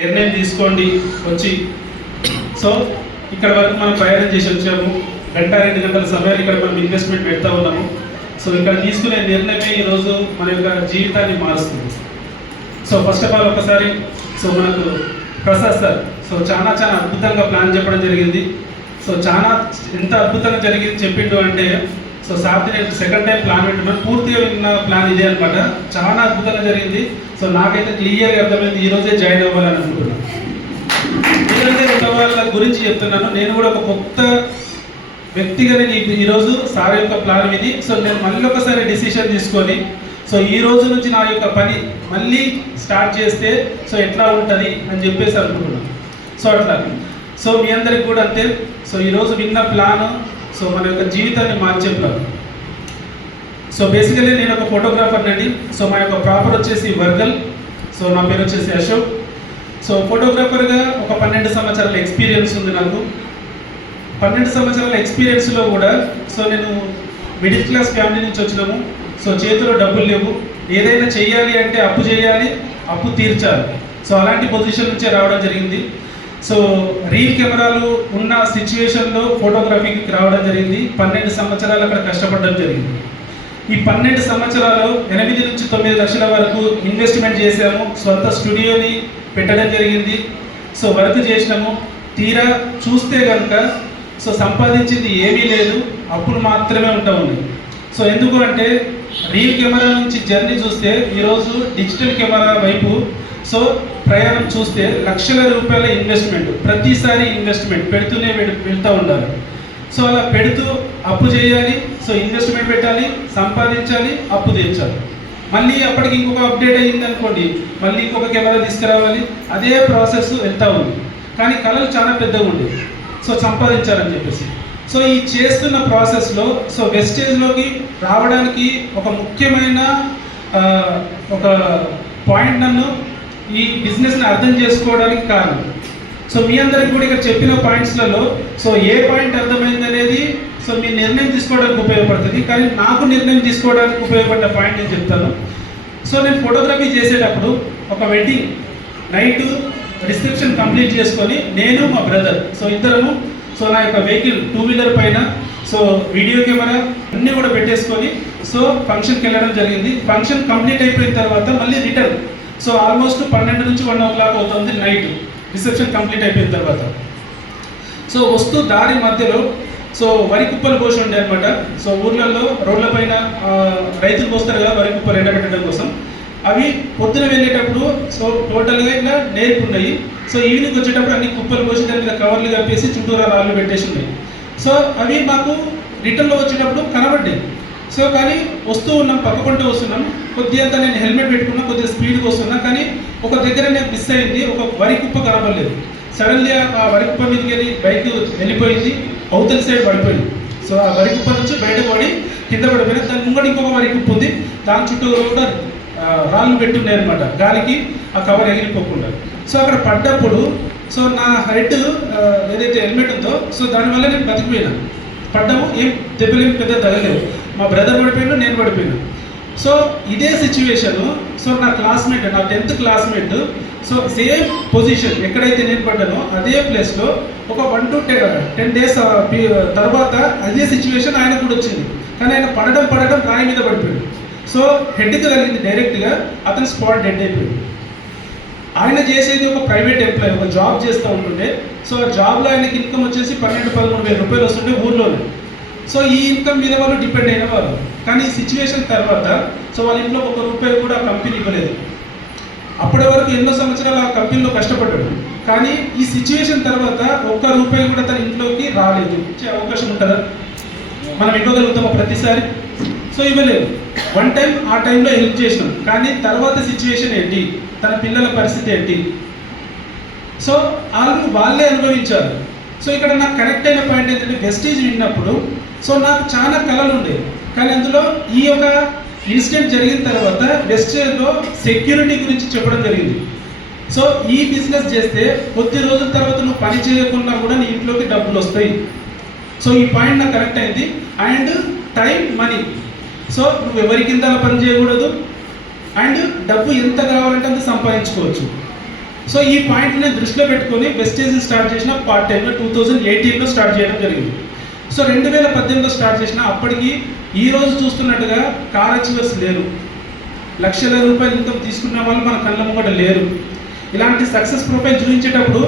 నిర్ణయం తీసుకోండి వచ్చి. సో ఇక్కడ వరకు మనం ప్రయాణం చేసి వచ్చాము. 2 గంటల సమయాన్ని ఇక్కడ మనం ఇన్వెస్ట్మెంట్ పెడతా ఉన్నాము. సో ఇక్కడ తీసుకునే నిర్ణయమే ఈరోజు మన యొక్క జీవితాన్ని మారుస్తుంది. సో ఫస్ట్ ఆఫ్ ఆల్ ఒకసారి మనకు ప్రసాద్ సార్ చాలా అద్భుతంగా ప్లాన్ చెప్పడం జరిగింది. ఎంత అద్భుతంగా జరిగింది చెప్పిండు అంటే సార్ది నేను సెకండ్ టైం ప్లాన్ పెట్టుకున్నాను. పూర్తిగా విన్న ప్లాన్ ఇదే అనమాట. చాలా అద్భుతంగా జరిగింది. నాకైతే క్లియర్గా అర్థమైంది ఈరోజే జాయిన్ అవ్వాలని అనుకుంటున్నాను. ఎందుకంటే ఉన్న వాళ్ళ గురించి చెప్తున్నాను. నేను కూడా ఒక కొత్త వ్యక్తిగా నేను ఈరోజు సార్ యొక్క ప్లాన్ విని నేను మళ్ళీ ఒకసారి డిసిషన్ తీసుకొని ఈ రోజు నుంచి నా యొక్క పని మళ్ళీ స్టార్ట్ చేస్తే ఎట్లా ఉంటుంది అని చెప్పేసి అనుకుంటున్నాను. అట్లా మీ అందరికి కూడా అంతే. ఈరోజు విన్న ప్లాన్ మన యొక్క జీవితాన్ని మార్చే ప్లాన్. బేసికలీ నేను ఒక ఫోటోగ్రాఫర్ అండి. మా యొక్క ప్రాపర్ వచ్చేసి వర్గల్. నా పేరు వచ్చేసి అశోక్. ఫోటోగ్రాఫర్గా ఒక 12 సంవత్సరాల ఎక్స్పీరియన్స్ ఉంది నాకు. 12 సంవత్సరాల ఎక్స్పీరియన్స్లో కూడా నేను మిడిల్ క్లాస్ ఫ్యామిలీ నుంచి వచ్చినాము. చేతిలో డబ్బులు లేవు. ఏదైనా చెయ్యాలి అంటే అప్పు చేయాలి, అప్పు తీర్చాలి. అలాంటి పొజిషన్ నుంచే రావడం జరిగింది. రీల్ కెమెరాలు ఉన్న సిచ్యువేషన్లో ఫోటోగ్రఫీకి రావడం జరిగింది. 12 సంవత్సరాలు అక్కడ కష్టపడడం జరిగింది. ఈ 12 సంవత్సరాలు 8 నుంచి 9 లక్షల వరకు ఇన్వెస్ట్మెంట్ చేసాము. సొంత స్టూడియోని పెట్టడం జరిగింది. వర్క్ చేసినాము. తీరా చూస్తే కనుక సంపాదించింది ఏమీ లేదు, అప్పులు మాత్రమే ఉంటా ఉన్నాయి. ఎందుకు అంటే రీల్ కెమెరా నుంచి జర్నీ చూస్తే ఈరోజు డిజిటల్ కెమెరా వైపు ప్రయాణం చూస్తే లక్షల రూపాయల ఇన్వెస్ట్మెంట్, ప్రతిసారి ఇన్వెస్ట్మెంట్ పెడుతూనే వెళ్తూ ఉండాలి. అలా పెడుతూ అప్పు చేయాలి, ఇన్వెస్ట్మెంట్ పెట్టాలి, సంపాదించాలి, అప్పు తీర్చాలి. మళ్ళీ అప్పటికి ఇంకొక అప్డేట్ అయ్యింది అనుకోండి, మళ్ళీ ఇంకొక కెమెరా తీసుకురావాలి. అదే ప్రాసెస్ వెళ్తూ ఉంది. కానీ కళలు చాలా పెద్దగా ఉండేవి. సంపాదించాలని చెప్పేసి ఈ చేస్తున్న ప్రాసెస్లో వెస్టేజ్లోకి రావడానికి ఒక ముఖ్యమైన ఒక పాయింట్ నన్ను ఈ బిజినెస్ని అర్థం చేసుకోవడానికి కారణం. మీ అందరికి కూడా ఇక్కడ చెప్పిన పాయింట్స్లలో ఏ పాయింట్ అర్థమైంది అనేది మీ నిర్ణయం తీసుకోవడానికి ఉపయోగపడుతుంది. కానీ నాకు నిర్ణయం తీసుకోవడానికి ఉపయోగపడ్డ పాయింట్ నేను చెప్తాను. నేను ఫోటోగ్రఫీ చేసేటప్పుడు ఒక వెడ్డింగ్ నైట్ రిసెప్షన్ కంప్లీట్ చేసుకొని నేను మా బ్రదర్ ఇద్దరము నా యొక్క వెహికల్ 2 వీలర్ పైన వీడియో కెమెరా అన్నీ కూడా పెట్టేసుకొని ఫంక్షన్కి వెళ్ళడం జరిగింది. ఫంక్షన్ కంప్లీట్ అయిపోయిన తర్వాత మళ్ళీ రిటర్న్ ఆల్మోస్ట్ 12 నుంచి 1 o'clock అవుతుంది నైట్ రిసెప్షన్ కంప్లీట్ అయిపోయిన తర్వాత. వస్తూ దారి మధ్యలో వరి కుప్పలు పోసి ఉండే అనమాట. ఊర్లలో రోడ్ల పైన రైతులు పోస్తారు కదా వరి కుప్పలు ఎండబెట్టడం కోసం. అవి పొద్దున వెళ్ళేటప్పుడు టోటల్గా ఇట్లా నేర్పున్నాయి. ఈవినింగ్ వచ్చేటప్పుడు అన్ని కుప్పలు పోసి దాని మీద కవర్లు కప్పేసి చుట్టూరా రాళ్ళు పెట్టేసి ఉన్నాయి. అవి మాకు రిటర్న్లో వచ్చేటప్పుడు కనబడ్డాయి. కానీ వస్తూ ఉన్నాం, పక్కకుంటూ వస్తున్నాం. కొద్దిగా నేను హెల్మెట్ పెట్టుకున్నా, కొద్దిగా స్పీడ్గా వస్తున్నా. కానీ ఒక దగ్గర నేను మిస్ అయింది. ఒక వరి కుప్ప కనబడలేదు. సడన్లీ ఆ వరి కుప్ప మీదకి వెళ్ళి బైక్ వెళ్ళిపోయింది, అవతలి సైడ్ పడిపోయింది. ఆ వరి కుప్ప నుంచి బయట పడి కింద పడిపోయింది. దాని ముంగట ఇంకొక వరి కుప్ప ఉంది, దాని చుట్టూ కూడా రాళ్ళు పెట్టున్నాయి అనమాట, గాలికి ఆ కవర్ ఎగిరిపోకుండా. అక్కడ పడ్డప్పుడు నా హెడ్ ఏదైతే హెల్మెట్ ఉందో దానివల్ల నేను బతికిపోయినా. పడ్డాము, ఏం దెబ్బలేం పెద్ద తగలేదు. మా బ్రదర్ పడిపోయాడు, నేను పడిపోయినా. ఇదే సిచ్యువేషను నా క్లాస్మేట్, నా 10th క్లాస్మేట్ సేమ్ పొజిషన్ ఎక్కడైతే నేను పడ్డానో అదే ప్లేస్లో ఒక 1 to 10 days తర్వాత అదే సిచ్యువేషన్ ఆయన కూడా వచ్చింది. కానీ ఆయన పడడం రాయి మీద పడిపోయాడు. హెడ్కి తగిలింది డైరెక్ట్గా, అతను స్పాట్ డెడ్ అయిపోయాడు. ఆయన చేసేది ఒక ప్రైవేట్ ఎంప్లాయీ, ఒక జాబ్ చేస్తూ ఉంటుండే. ఆ జాబ్లో ఆయనకి ఇన్కమ్ వచ్చేసి 12-13 వేల రూపాయలు వస్తుండే ఊర్లోనే. ఈ ఇన్కమ్ మీద వాళ్ళు డిపెండ్ అయిన వాళ్ళు. కానీ ఈ సిచ్యువేషన్ తర్వాత వాళ్ళ ఇంట్లో ₹1 కూడా ఆ కంపెనీ ఇవ్వలేదు. అప్పటి వరకు ఎన్నో సంవత్సరాలు ఆ కంపెనీలో కష్టపడ్డాడు. కానీ ఈ సిచ్యువేషన్ తర్వాత ₹1 కూడా తన ఇంట్లోకి రాలేదు. ఇచ్చే అవకాశం ఉంటుందా? మనం ఇవ్వగలుగుతామా ప్రతిసారి? ఇవ్వలేదు. వన్ టైం ఆ టైంలో హెల్ప్ చేసినాం. కానీ తర్వాత సిచ్యువేషన్ ఏంటి, తన పిల్లల పరిస్థితి ఏంటి, వాళ్ళే అనుభవించారు. ఇక్కడ నాకు కనెక్ట్ అయిన పాయింట్ ఏంటంటే వెస్టేజ్ విన్నప్పుడు నాకు చాలా కళలు ఉండేవి. కానీ అందులో ఈ యొక్క ఇన్సిడెంట్ జరిగిన తర్వాత వెస్టేజ్లో సెక్యూరిటీ గురించి చెప్పడం జరిగింది. ఈ బిజినెస్ చేస్తే కొద్ది రోజుల తర్వాత నువ్వు పని చేయకుండా కూడా నీ ఇంట్లోకి డబ్బులు వస్తాయి. ఈ పాయింట్ నాకు కనెక్ట్ అయింది. And time, money. నువ్వు ఎవరి కింద పని చేయకూడదు. అండ్ డబ్బు ఎంత కావాలంటే అంత సంపాదించుకోవచ్చు. సో ఈ పాయింట్ నేను దృష్టిలో పెట్టుకొని వెస్టేజ్ని స్టార్ట్ చేసిన పార్ట్ టైంలో 2018లో స్టార్ట్ చేయడం జరిగింది. సో 2018లో స్టార్ట్ చేసిన అప్పటికి ఈ రోజు చూస్తున్నట్టుగా కార్ అచీవర్స్ లేరు, లక్షల రూపాయలు ఇన్కమ్ తీసుకున్న వాళ్ళు మన కళ్ళ ముంగట లేరు. ఇలాంటి సక్సెస్ ప్రొఫైల్ చూపించేటప్పుడు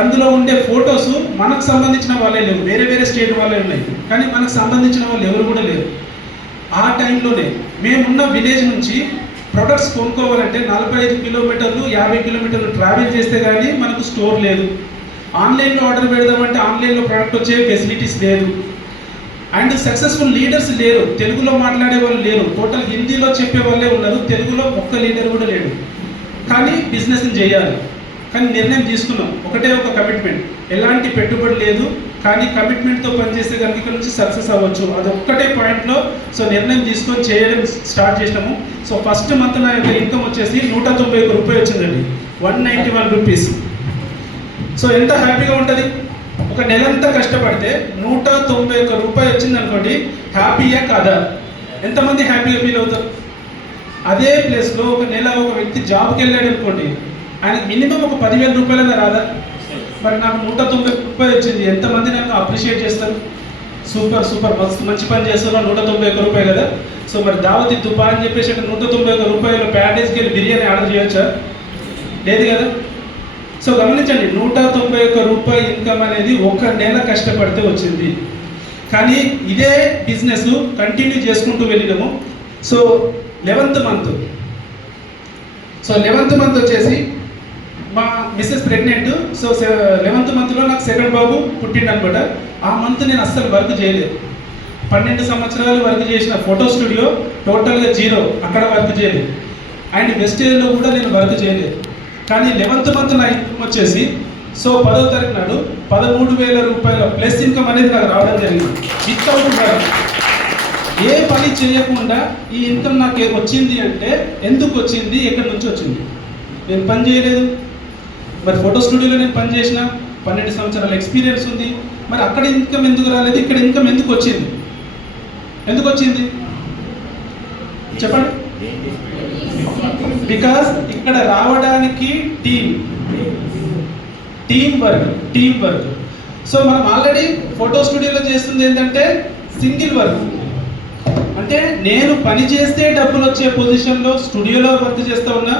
అందులో ఉండే ఫొటోస్ మనకు సంబంధించిన వాళ్ళే లేవు, వేరే వేరే స్టేట్ వాళ్ళే ఉన్నాయి, కానీ మనకు సంబంధించిన వాళ్ళు ఎవరు కూడా లేరు. ఆ టైంలోనే మేమున్న విలేజ్ నుంచి ప్రొడక్ట్స్ కొనుక్కోవాలంటే 45 కిలోమీటర్లు 50 కిలోమీటర్లు ట్రావెల్ చేస్తే కానీ మనకు స్టోర్ లేదు. ఆన్లైన్లో ఆర్డర్ పెడదామంటే ఆన్లైన్లో ప్రోడక్ట్ వచ్చే ఫెసిలిటీస్ లేదు. అండ్ సక్సెస్ఫుల్ లీడర్స్ లేరు, తెలుగులో మాట్లాడే వాళ్ళు లేరు, టోటల్ హిందీలో చెప్పే వాళ్ళే ఉన్నారు, తెలుగులో ఒక్క లీడర్ కూడా లేడు. కానీ బిజినెస్ని చేయాలి, కానీ నిర్ణయం తీసుకున్నాం, ఒకటే ఒక కమిట్మెంట్, ఎలాంటి పెట్టుబడి లేదు, కానీ కమిట్మెంట్తో పనిచేస్తే కనుక ఇక్కడ నుంచి సక్సెస్ అవ్వచ్చు, అది ఒక్కటే పాయింట్లో సో నిర్ణయం తీసుకొని చేయడం స్టార్ట్ చేసినాము. సో ఫస్ట్ మంత్ నా యొక్క ఇన్కమ్ వచ్చేసి 191 రూపాయలు వచ్చిందండి, 191 రూపీస్. సో ఎంత హ్యాపీగా ఉంటుంది, ఒక నెలంతా కష్టపడితే 191 రూపాయలు వచ్చింది అనుకోండి, హ్యాపీయా కాదా? ఎంతమంది హ్యాపీగా ఫీల్ అవుతారు? అదే ప్లేస్లో ఒక నెల ఒక వ్యక్తి జాబ్కి వెళ్ళాడు అనుకోండి, ఆయనకి మినిమం ఒక 10,000 రూపాయలైనా రాదా? మరి నాకు 190 రూపాయలు వచ్చింది, ఎంతమంది నాకు అప్రిషియేట్ చేస్తారు? సూపర్ సూపర్, మంచి పని చేస్తున్నావు, 191 రూపాయలు కదా. సో మరి దావతి తుపా అని చెప్పేసి 191 రూపాయలు ప్యాకేజ్కి వెళ్ళి బిర్యానీ ఆర్డర్ చేయొచ్చా? లేదు కదా. సో గమనించండి, 191 రూపాయలు ఇన్కమ్ అనేది ఒక నెల కష్టపడితే వచ్చింది. కానీ ఇదే బిజినెస్ కంటిన్యూ చేసుకుంటూ వెళ్ళినాము. సో 11th మంత్ వచ్చేసి మా మిస్సెస్ ప్రెగ్నెంట్. సో 11th మంత్లో నాకు సెకండ్ బాబు పుట్టిండు అనమాట. ఆ మంత్ నేను అస్సలు వర్క్ చేయలేదు, 12 సంవత్సరాలు వర్క్ చేసిన ఫోటో స్టూడియో టోటల్గా జీరో, అక్కడ వర్క్ చేయలేదు. అండ్ వెస్టేజ్లో కూడా నేను వర్క్ చేయలేదు. కానీ 11th మంత్ నా ఇన్కమ్ వచ్చేసి సో 10వ తారీఖు నాడు 13,000 రూపాయల ప్లస్ ఇన్కమ్ అనేది నాకు రావడం జరిగింది. వితౌట్ వర్క్, ఏ పని చేయకుండా ఈ ఇన్కమ్ నాకు వచ్చింది అంటే ఎందుకు వచ్చింది, ఎక్కడి నుంచి వచ్చింది? నేను పని చేయలేదు. మరి ఫోటో స్టూడియోలో నేను పని చేసిన, 12 సంవత్సరాల ఎక్స్పీరియన్స్ ఉంది. మరి అక్కడ ఇన్కమ్ ఎందుకు రాలేదు, ఇక్కడ ఇన్కమ్ ఎందుకు వచ్చింది? ఎందుకు వచ్చింది చెప్పండి. బికాస్ ఇక్కడ రావడానికి టీమ్ వర్క్. సో మనం ఆల్రెడీ ఫోటో స్టూడియోలో చేస్తుంది ఏంటంటే సింగిల్ వర్క్, అంటే నేను పని చేస్తే డబ్బులు వచ్చే పొజిషన్లో స్టూడియోలో వర్క్ చేస్తూ ఉన్నా.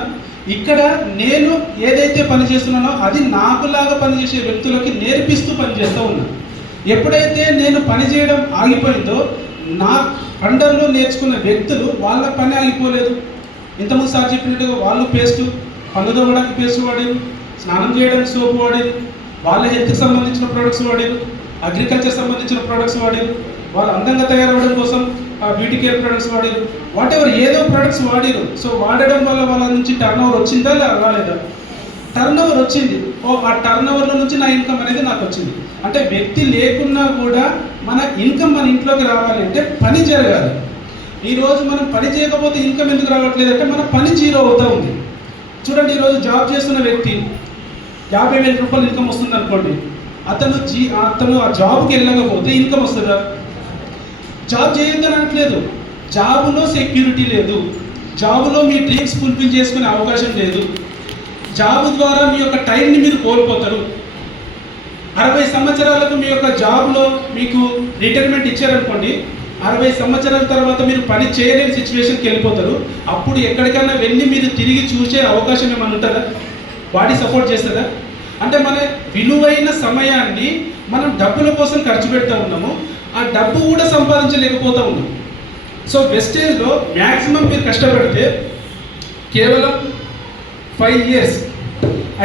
ఇక్కడ నేను ఏదైతే పని చేస్తున్నానో అది నాకులాగా పనిచేసే వ్యక్తులకి నేర్పిస్తూ పనిచేస్తూ ఉన్నా. ఎప్పుడైతే నేను పని చేయడం ఆగిపోయిందో నా అండర్లో నేర్చుకున్న వ్యక్తులు వాళ్ళ పని ఆగిపోలేదు. ఇంతకుముందు సార్ చెప్పినట్టుగా వాళ్ళు పళ్ళు తవ్వడానికి పేస్ట్ వాడారు, స్నానం చేయడానికి సోపు వాడారు, వాళ్ళ హెల్త్కి సంబంధించిన ప్రోడక్ట్స్ వాడారు, అగ్రికల్చర్ సంబంధించిన ప్రోడక్ట్స్ వాడారు, వాళ్ళు అందంగా తయారవడం కోసం బ్యూటీ కేర్ ప్రొడక్ట్స్ వాడారు, వాట్ ఎవర్ ఏదో ప్రొడక్ట్స్ వాడారు. సో వాడడం వల్ల వాళ్ళ నుంచి టర్న్ ఓవర్ వచ్చిందా రాలేదా? టర్న్ ఓవర్ వచ్చింది. ఆ టర్న్ ఓవర్లో నుంచి నా ఇన్కమ్ అనేది నాకు వచ్చింది. అంటే వ్యక్తి లేకున్నా కూడా మన ఇన్కమ్ మన ఇంట్లోకి రావాలంటే పని జరగాలి. ఈరోజు మనం పని చేయకపోతే ఇన్కమ్ ఎందుకు రావట్లేదు అంటే మన పని జీరో అవుతూ ఉంది. చూడండి, ఈరోజు జాబ్ చేస్తున్న వ్యక్తి 50,000 రూపాయలు ఇన్కమ్ వస్తుంది అనుకోండి, అతను ఆ జాబ్కి వెళ్ళకపోతే ఇన్కమ్ వస్తుందా? జాబ్ చేయొద్దని అనట్లేదు, జాబులో సెక్యూరిటీ లేదు, జాబులో మీ డ్రీమ్స్ ఫుల్ఫిల్ చేసుకునే అవకాశం లేదు, జాబ్ ద్వారా మీ యొక్క టైంని మీరు కోల్పోతారు. 60 సంవత్సరాలకు మీ యొక్క జాబ్లో మీకు రిటైర్మెంట్ ఇచ్చారనుకోండి, 60 సంవత్సరాల తర్వాత మీరు పని చేయలేని సిచ్యువేషన్కి వెళ్ళిపోతారు. అప్పుడు ఎక్కడికైనా వెళ్ళి మీరు తిరిగి చూసే అవకాశం ఏమైనా ఉంటుందా? బాడీ సపోర్ట్ చేస్తుందా? అంటే మన విలువైన సమయాన్ని మనం డబ్బుల కోసం ఖర్చు పెడతా ఉన్నాము, ఆ డబ్బు కూడా సంపాదించలేకపోతూ ఉన్నాం. సో వెస్టేజ్లో మ్యాక్సిమం మీరు కష్టపడితే కేవలం 5 years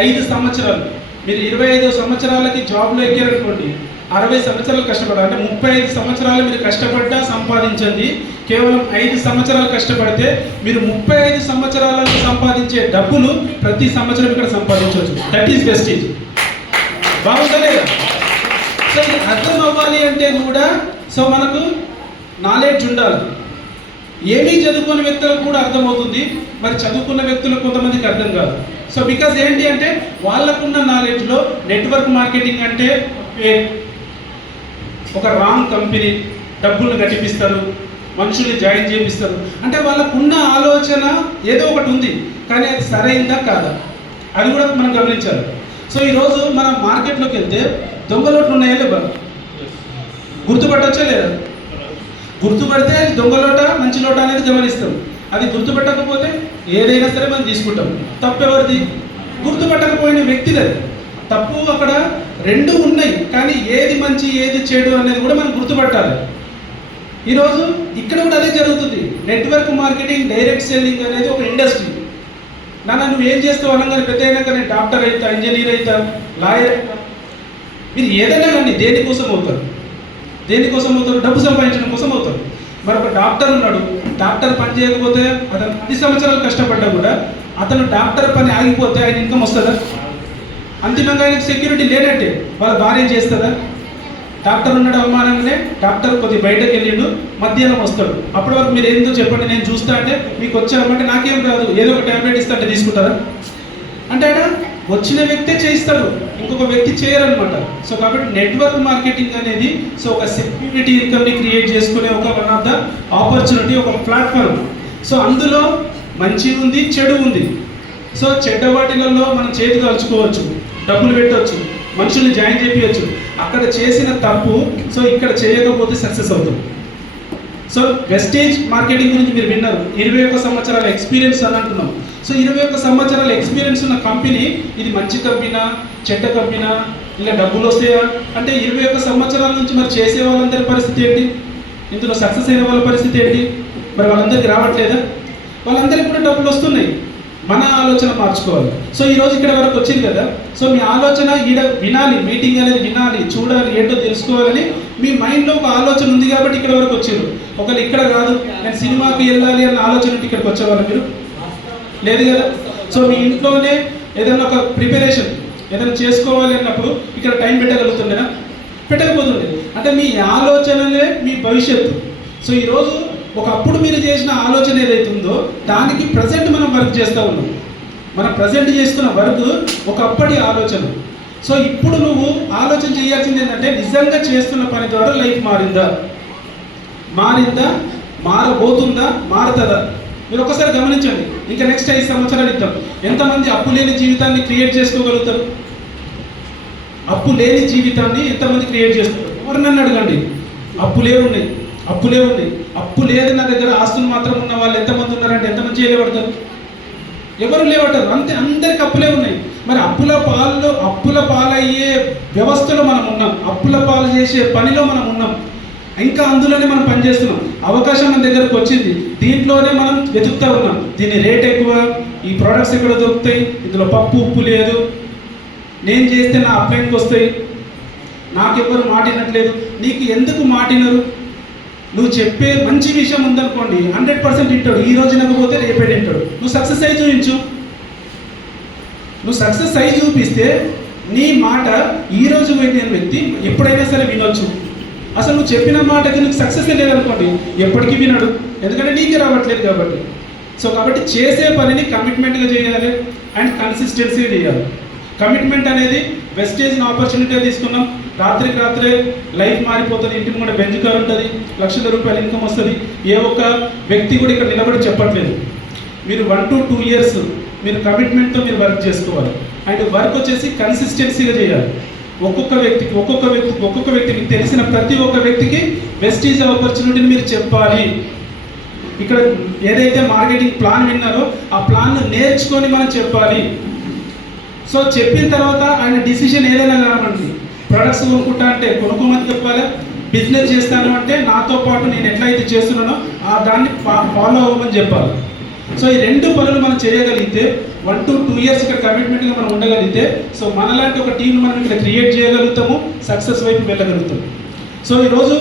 5 సంవత్సరాలు, మీరు 25 సంవత్సరాలకి జాబ్లో ఎక్కారనుకోండి, 60 సంవత్సరాలు కష్టపడాలి, అంటే 35 సంవత్సరాలు మీరు కష్టపడ్డా సంపాదించండి. కేవలం 5 సంవత్సరాలు కష్టపడితే మీరు 35 సంవత్సరాలకు సంపాదించే డబ్బులు ప్రతి సంవత్సరం ఇక్కడ సంపాదించవచ్చు. That is wastage. బాగుందా లేదా? సో ఇది అర్థం అవ్వాలి అంటే కూడా సో మనకు నాలెడ్జ్ ఉండాలి. ఏమీ చదువుకున్న వ్యక్తులకు కూడా అర్థమవుతుంది, మరి చదువుకున్న వ్యక్తులకు కొంతమందికి అర్థం కాదు. సో బికాజ్ ఏంటి అంటే వాళ్ళకున్న నాలెడ్జ్లో నెట్వర్క్ మార్కెటింగ్ అంటే ఒక రాంగ్ కంపెనీ, డబ్బులు గడిపిస్తారు, మనుషుల్ని జాయిన్ చేపిస్తారు, అంటే వాళ్ళకున్న ఆలోచన ఏదో ఒకటి ఉంది, కానీ అది సరైందా కాదా? అది కూడా మనం గమనించాలి. సో ఈరోజు మనం మార్కెట్లోకి వెళ్తే దొంగ నోట్లు ఉన్నాయా లేవా? గుర్తుపట్టచ్చా లేదా? గుర్తుపడితే అది దొంగ లోట మంచి లోట అనేది గమనిస్తాం. అది గుర్తుపట్టకపోతే ఏదైనా సరే మనం తీసుకుంటాం. తప్పు ఎవరిది? గుర్తుపట్టకపోయిన వ్యక్తిది. అది తప్పు. అక్కడ రెండు ఉన్నాయి, కానీ ఏది మంచి ఏది చెడు అనేది కూడా మనం గుర్తుపట్టాలి. ఈరోజు ఇక్కడ కూడా అదే జరుగుతుంది. నెట్వర్క్ మార్కెటింగ్, డైరెక్ట్ సెల్లింగ్ అనేది ఒక ఇండస్ట్రీ. నువ్వు ఏం చేస్తావు అనగానే పెద్ద అయినాక నేను డాక్టర్ అవుతా, ఇంజనీర్ అవుతా, లాయర్ అవుతా. మీరు ఏదైనా కానీ దేనికోసం అవుతారు? దేనికోసం అవుతారు? డబ్బు సంపాదించడం కోసం అవుతారు. మరి ఒక డాక్టర్ ఉన్నాడు, డాక్టర్ పని చేయకపోతే అతను 10 సంవత్సరాలు కష్టపడ్డా కూడా అతను డాక్టర్ పని ఆగిపోతే ఆయన ఇన్కమ్ వస్తుందా? అంతిమంగా ఆయనకు సెక్యూరిటీ లేనట్టే. వాళ్ళ భార్య చేస్తుందా? డాక్టర్ ఉన్నాడు అవమానంగానే, డాక్టర్ కొద్దిగా బయటకు వెళ్ళిండు, మధ్యాహ్నం వస్తాడు. అప్పటి వరకు మీరు ఏందో చెప్పండి, నేను చూస్తా అంటే మీకు వచ్చామంటే నాకేం రాదు, ఏదో ఒక ట్యాబ్లెట్ ఇస్తా అంటే తీసుకుంటారా? అంటే ఆయన వచ్చిన వ్యక్తే చేయిస్తాడు, ఇంకొక వ్యక్తి చేయరనమాట. సో కాబట్టి నెట్వర్క్ మార్కెటింగ్ అనేది సో ఒక సెక్యూరిటీ ఇన్కమ్ని క్రియేట్ చేసుకునే ఒక వన్ ఆఫ్ ద ఆపర్చునిటీ, ఒక ప్లాట్ఫామ్. సో అందులో మంచి ఉంది, చెడు ఉంది. సో చెడ్డ వాటిలలో మనం చేతి కాల్చుకోవచ్చు, డబ్బులు పెట్టవచ్చు, మనుషుల్ని జాయిన్ చేయించవచ్చు. అక్కడ చేసిన తప్పు సో ఇక్కడ చేయకపోతే సక్సెస్ అవుతాం. సో వెస్టేజ్ మార్కెటింగ్ గురించి మీరు విన్నారు. 21 సంవత్సరాల ఎక్స్పీరియన్స్ అని అంటున్నాం. సో 21 సంవత్సరాల ఎక్స్పీరియన్స్ ఉన్న కంపెనీ ఇది మంచి కంపెనా, చెడ్డ కంపెనా, ఇలా డబ్బులు వస్తాయా అంటే 21 సంవత్సరాల నుంచి మరి చేసే వాళ్ళందరి పరిస్థితి ఏంటి? ఇందులో సక్సెస్ అయిన వాళ్ళ పరిస్థితి ఏంటి? మరి వాళ్ళందరికీ రావట్లేదా? వాళ్ళందరికీ కూడా డబ్బులు వస్తున్నాయి. మన ఆలోచన మార్చుకోవాలి. సో ఈరోజు ఇక్కడ వరకు వచ్చింది కదా, సో మీ ఆలోచన ఈడ వినాలి, మీటింగ్ అనేది వినాలి, చూడాలి, ఏంటో తెలుసుకోవాలని మీ మైండ్లో ఒక ఆలోచన ఉంది కాబట్టి ఇక్కడ వరకు వచ్చారు. ఒకళ్ళు ఇక్కడ కాదు, నేను సినిమాకి వెళ్ళాలి అన్న ఆలోచన ఉంటే ఇక్కడికి వచ్చేవాళ్ళు మీరు లేదు కదా. సో మీ ఇంట్లోనే ఏదైనా ఒక ప్రిపరేషన్ ఏదైనా చేసుకోవాలి అన్నప్పుడు ఇక్కడ టైం పెట్టగలుగుతుండేనా? పెట్టకపోతుండే. అంటే మీ ఆలోచనలే మీ భవిష్యత్తు. సో ఈరోజు ఒకప్పుడు మీరు చేసిన ఆలోచన ఏదైతే ఉందో దానికి ప్రజెంట్ మనం వర్క్ చేస్తూ ఉన్నాం. మనం ప్రజెంట్ చేస్తున్న వర్క్ ఒకప్పటి ఆలోచన. సో ఇప్పుడు నువ్వు ఆలోచన చేయాల్సింది ఏంటంటే నిజంగా చేస్తున్న పని ద్వారా లైఫ్ మారిందా, మారబోతుందా, మారుతుందా? మీరు ఒకసారి గమనించండి. ఇంకా నెక్స్ట్ 5 సంవత్సరాలు ఇద్దాం. ఎంతమంది అప్పు లేని జీవితాన్ని క్రియేట్ చేసుకోగలుగుతారు? అప్పు లేని జీవితాన్ని ఎంతమంది క్రియేట్ చేస్తారు? ఎవరినన్ను అడగండి. అప్పులే ఉన్నాయి. అప్పు లేదు నా దగ్గర, ఆస్తులు మాత్రం ఉన్న వాళ్ళు ఎంతమంది ఉన్నారంటే ఎంతమంది చేయలేబడతారు? ఎవరు లేవటారు. అంతే, అందరికి అప్పులే ఉన్నాయి. మరి అప్పుల పాలయ్యే వ్యవస్థలో మనం ఉన్నాం, అప్పుల పాలు చేసే పనిలో మనం ఉన్నాం. ఇంకా అందులోనే మనం పనిచేస్తున్నాం. అవకాశం మన దగ్గరకు వచ్చింది, దీంట్లోనే మనం వెతుకుతూ ఉన్నాం. దీని రేట్ ఎక్కువ, ఈ ప్రోడక్ట్స్ ఎక్కడ దొరుకుతాయి, ఇందులో పప్పు ఉప్పు లేదు, నేను చేస్తే నా అప్లైన్కి వస్తాయి, నాకెవ్వరు మాటినట్లేదు. నీకు ఎందుకు మాటినరు? నువ్వు చెప్పే మంచి విషయం ఉందనుకోండి 100% వింటాడు. ఈ రోజు నకపోతే రేపే వింటాడు. నువ్వు సక్సెస్ అయి చూపించు. నువ్వు సక్సెస్ అయి చూపిస్తే నీ మాట ఈ రోజు వినే వ్యక్తి ఎప్పుడైనా సరే వినొచ్చు. అసలు నువ్వు చెప్పిన మాటకి నీకు సక్సెస్ లేదనుకోండి ఎప్పటికీ వినడు, ఎందుకంటే నీకే రావట్లేదు కాబట్టి. సో కాబట్టి చేసే పనిని కమిట్మెంట్గా చేయాలి అండ్ కన్సిస్టెన్సీగా చేయాలి. కమిట్మెంట్ అనేది వెస్టేజ్ ఆపర్చునిటీ తీసుకున్నాం. రాత్రికి రాత్రే లైఫ్ మారిపోతుంది. ఇంటి ముందు బెంచ్ కార్ ఉంటుంది, లక్షల రూపాయల ఇన్కమ్ వస్తుంది. ఏ ఒక్క వ్యక్తి కూడా ఇక్కడ నిలబడి చెప్పట్లేదు. మీరు 1 to 2 years మీరు కమిట్మెంట్తో మీరు వర్క్ చేసుకోవాలి. అండ్ వర్క్ వచ్చేసి కన్సిస్టెన్సీగా చేయాలి. ఒక్కొక్క వ్యక్తికి మీకు తెలిసిన ప్రతి ఒక్క వ్యక్తికి వెస్టేజ్ ఆపర్చునిటీని మీరు చెప్పాలి. ఇక్కడ ఏదైతే మార్కెటింగ్ ప్లాన్ విన్నారో ఆ ప్లాన్ను నేర్చుకొని మనం చెప్పాలి. సో చెప్పిన తర్వాత ఆయన డిసిషన్ ఏదైనా కానివ్వండి, ప్రొడక్ట్స్ కొనుక్కుంటా అంటే కొనుక్కోమని చెప్పాలి, బిజినెస్ చేస్తాను అంటే నాతో పాటు నేను ఎట్లయితే చేస్తున్నానో దాన్ని ఫాలో అవ్వమని చెప్పాలి. సో ఈ 2 పనులు మనం చేయగలిగితే 1 to 2 years ఇక్కడ కమిట్మెంట్గా మనం ఉండగలిగితే సో మనలాంటి ఒక టీం మనం ఇక్కడ క్రియేట్ చేయగలుగుతాము, సక్సెస్ వైపు వెళ్ళగలుగుతాము. సో ఈరోజు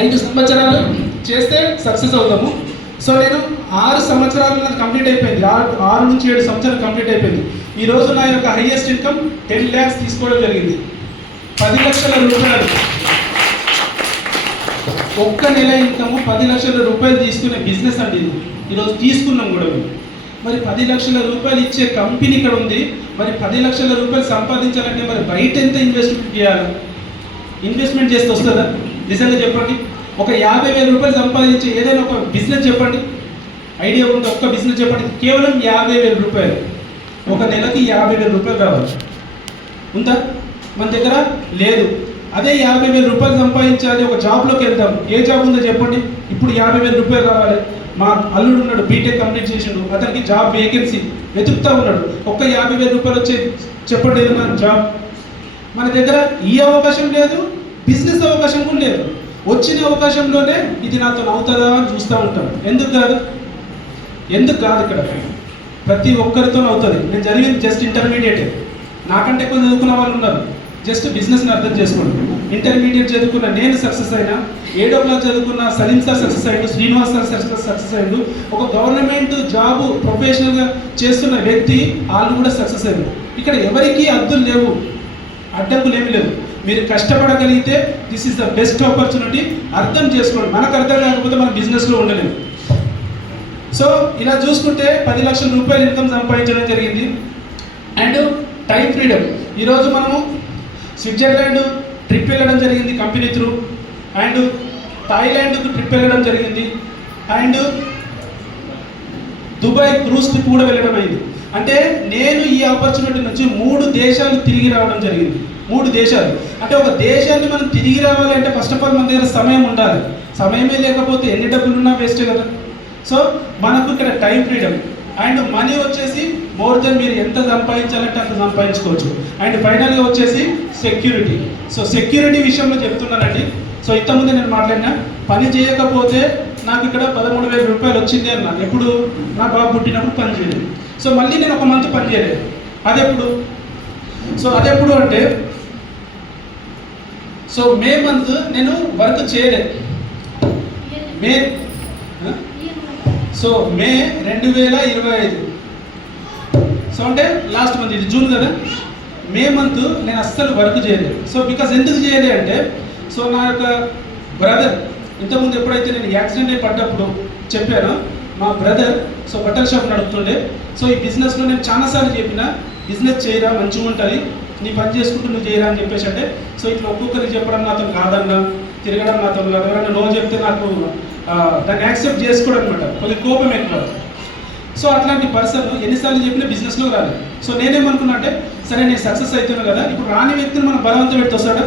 5 సంవత్సరాలు చేస్తే సక్సెస్ అవుతాము. సో నేను 6 సంవత్సరాలు నాకు కంప్లీట్ అయిపోయింది. 6 నుంచి 7 సంవత్సరాలు కంప్లీట్ అయిపోయింది. ఈరోజు నా యొక్క హైయెస్ట్ ఇన్కమ్ 10 lakhs తీసుకోవడం జరిగింది. 10 లక్షల రూపాయలు ఒక్క నెల ఇన్కమ్ 10 లక్షల రూపాయలు తీసుకునే బిజినెస్ అండి ఇది. ఈరోజు తీసుకున్నాం కూడా. మరి 10 లక్షల రూపాయలు ఇచ్చే కంపెనీ ఇక్కడ ఉంది. మరి 10 లక్షల రూపాయలు సంపాదించాలంటే మరి బయట ఎంత ఇన్వెస్ట్మెంట్ చేయాలి? ఇన్వెస్ట్మెంట్ చేస్తే వస్తుందా? నిజంగా చెప్పండి. ఒక 50,000 రూపాయలు సంపాదించి ఏదైనా ఒక బిజినెస్ చెప్పండి, ఐడియా ఉంటే ఒక్క బిజినెస్ చెప్పండి. కేవలం 50,000 రూపాయలు. ఒక నెలకి 50,000 రూపాయలు రావాలి. ఉందా మన దగ్గర? లేదు. అదే 50,000 రూపాయలు సంపాదించాలి, ఒక జాబ్లోకి వెళ్తాం. ఏ జాబ్ ఉందో చెప్పండి. ఇప్పుడు 50,000 రూపాయలు రావాలి. మా అల్లుడు ఉన్నాడు, బీటెక్ కంప్లీట్ చేసిండు, అతనికి జాబ్ వేకెన్సీ వెతుకుతూ ఉన్నాడు. ఒక్క 50,000 రూపాయలు వచ్చే చెప్పండి ఏదన్నా జాబ్. మన దగ్గర ఈ అవకాశం లేదు, బిజినెస్ అవకాశం కూడా లేదు. వచ్చిన అవకాశంలోనే ఇది నాతో అవుతుందా అని చూస్తూ ఉంటాం. ఎందుకు కాదు ఇక్కడ ప్రతి ఒక్కరితో అవుతుంది. నేను చదివింది జస్ట్ ఇంటర్మీడియట్, నాకంటే ఎక్కువ చదువుకున్న వాళ్ళు ఉన్నారు. జస్ట్ బిజినెస్ని అర్థం చేసుకోండి. ఇంటర్మీడియట్ చదువుకున్న నేను సక్సెస్ అయినా, 7వ క్లాస్ చదువుకున్న సలీం సార్ సక్సెస్ అయ్యాడు, శ్రీనివాస్ సార్ సక్సెస్ అయ్యాడు, ఒక గవర్నమెంట్ జాబు ప్రొఫెషనల్గా చేస్తున్న వ్యక్తి వాళ్ళు కూడా సక్సెస్ అయ్యారు. ఇక్కడ ఎవరికి అడ్డులు లేవు, అడ్డంకులు ఏమి లేవు. మీరు కష్టపడగలిగితే this is the best opportunity. అర్థం చేసుకోండి. మనకు అర్థం కాకపోతే మనం బిజినెస్లో ఉండలేము. సో ఇలా చూసుకుంటే 10 లక్షల రూపాయలు ఇన్కమ్ సంపాదించడం జరిగింది. And time freedom. ఈరోజు మనము స్విట్జర్లాండ్ ట్రిప్ వెళ్ళడం జరిగింది కంపెనీ త్రూ, అండ్ థాయిలాండ్కు ట్రిప్ వెళ్ళడం జరిగింది, అండ్ దుబాయ్ క్రూజ్ ట్రిప్ కూడా వెళ్ళడం అయింది. అంటే నేను ఈ ఆపర్చునిటీ నుంచి 3 దేశాలు తిరిగి రావడం జరిగింది. 3 దేశాలు అంటే ఒక దేశాన్ని మనం తిరిగి రావాలి అంటే ఫస్ట్ ఆఫ్ ఆల్ మన దగ్గర సమయం ఉండాలి. సమయమే లేకపోతే ఎన్ని డబ్బులు ఉన్నా వేస్టే కదా. సో మనకు ఇక్కడ టైం ఫ్రీడమ్ అండ్ మనీ వచ్చేసి మోర్ దెన్ మీరు ఎంత సంపాదించాలంటే అంత సంపాదించుకోవచ్చు. అండ్ ఫైనల్గా వచ్చేసి సెక్యూరిటీ. సో సెక్యూరిటీ విషయంలో చెప్తున్నానండి. సో ఇంతకుముందే నేను మాట్లాడినా, పని చేయకపోతే నాకు ఇక్కడ 13,000 రూపాయలు వచ్చింది అన్న. ఎప్పుడు? నా బాబు పుట్టినప్పుడు పని చేయలేదు. సో మళ్ళీ నేను ఒక మంత్ పని చేయలేదు. అదెప్పుడు అంటే సో మే మంత్ నేను వర్క్ చేయలేదు. మే 2025. సో అంటే లాస్ట్ మంత్, ఇది జూన్ కదా, మే మంత్ నేను అస్సలు వర్క్ చేయలేదు. సో బికాజ్ ఎందుకు చేయలేదు అంటే, సో నా యొక్క బ్రదర్ ఇంతకుముందు ఎప్పుడైతే నేను యాక్సిడెంట్ అయి పడ్డప్పుడు చెప్పాను, మా బ్రదర్ సో బట్టల షాప్ నడుపుతుండే. సో ఈ బిజినెస్లో నేను చాలాసార్లు చెప్పిన, బిజినెస్ చేయరా మంచిగా ఉంటుంది, నీ పని చేసుకుంటూ నువ్వు చేయరా అని చెప్పేసి అంటే, సో ఇట్లా ఒక్కొక్కరికి చెప్పడం నాతో కాదన్నా, తిరగడం నాతో కాదు, ఎవరైనా నో చెప్తే నాకు దాన్ని యాక్సెప్ట్ చేసుకోవడం అనమాట, కొద్దిగా కోపం ఎక్కువ. సో అట్లాంటి పర్సన్ ఎన్నిసార్లు చెప్పినా బిజినెస్లో రాలేదు. సో నేనేమనుకున్నా అంటే, సరే నేను సక్సెస్ అవుతున్నాను కదా, ఇప్పుడు రాని వ్యక్తిని మనం బలవంతం పెడితే వస్తాడా?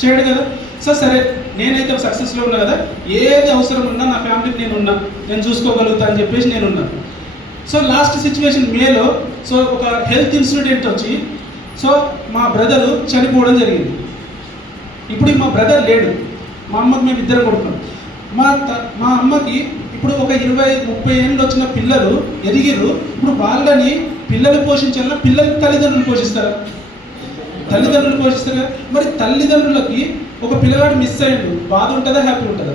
చేయడు కదా. సో సరే నేనైతే సక్సెస్లో ఉన్నా కదా, ఏది అవసరం ఉన్నా నా ఫ్యామిలీకి నేను చూసుకోగలుగుతా అని చెప్పేసి నేనున్నాను. సో లాస్ట్ సిచ్యువేషన్ మేలో సో ఒక హెల్త్ ఇన్సిడెంట్ వచ్చి సో మా బ్రదరు చనిపోవడం జరిగింది. ఇప్పుడు మా బ్రదర్ లేడు, మా అమ్మకి మేము ఇద్దరం కొడుకున్నాం. మా అమ్మకి ఇప్పుడు ఒక 20-30 ఏళ్ళు వచ్చిన పిల్లలు ఎదిగిరు. ఇప్పుడు వాళ్ళని పిల్లలు పోషించాలన్నా పిల్లలకి తల్లిదండ్రులు పోషిస్తారా? తల్లిదండ్రులు పోషిస్తారు. మరి తల్లిదండ్రులకి ఒక పిల్లగాడు మిస్ అయ్యిండు, బాధ ఉంటుందా, హ్యాపీ ఉంటుందా?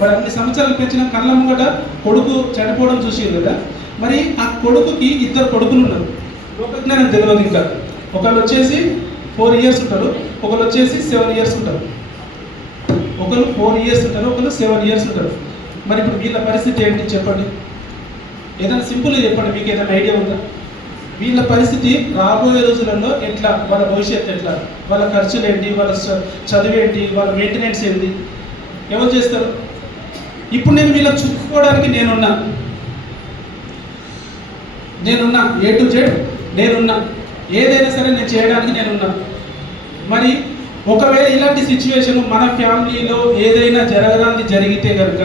మరి అన్ని సంవత్సరాలు పెంచిన కళ్ళ ముంగట కొడుకు చనిపోవడం చూసింది కదా. మరి ఆ కొడుకుకి 2 కొడుకులు ఉన్నారు. లోకజ్ఞానం తెలియదు ఇంకా. ఒకళ్ళు వచ్చేసి 4 ఇయర్స్ ఉంటారు, ఒకళ్ళు వచ్చేసి 7 ఇయర్స్ ఉంటారు. ఒకళ్ళు 4 ఇయర్స్ ఉంటారు, ఒకళ్ళు 7 ఇయర్స్ ఉంటారు. మరి ఇప్పుడు వీళ్ళ పరిస్థితి ఏంటి చెప్పండి? ఏదైనా సింపుల్గా చెప్పండి, మీకు ఏదైనా ఐడియా ఉందా? వీళ్ళ పరిస్థితి రాబోయే రోజులలో ఎట్లా, వాళ్ళ భవిష్యత్తు ఎట్లా, వాళ్ళ ఖర్చులు ఏంటి, వాళ్ళ చదువు ఏంటి, వాళ్ళ మెయింటెనెన్స్ ఏంటి, ఎవరు చేస్తారు? ఇప్పుడు నేను వీళ్ళని చూసుకోవడానికి నేనున్నా, A to Z నేనున్నా, ఏదైనా సరే నేను చేయడానికి నేనున్నా. మరి ఒకవేళ ఇలాంటి సిచ్యువేషన్ మన ఫ్యామిలీలో ఏదైనా జరగడానికి జరిగితే కనుక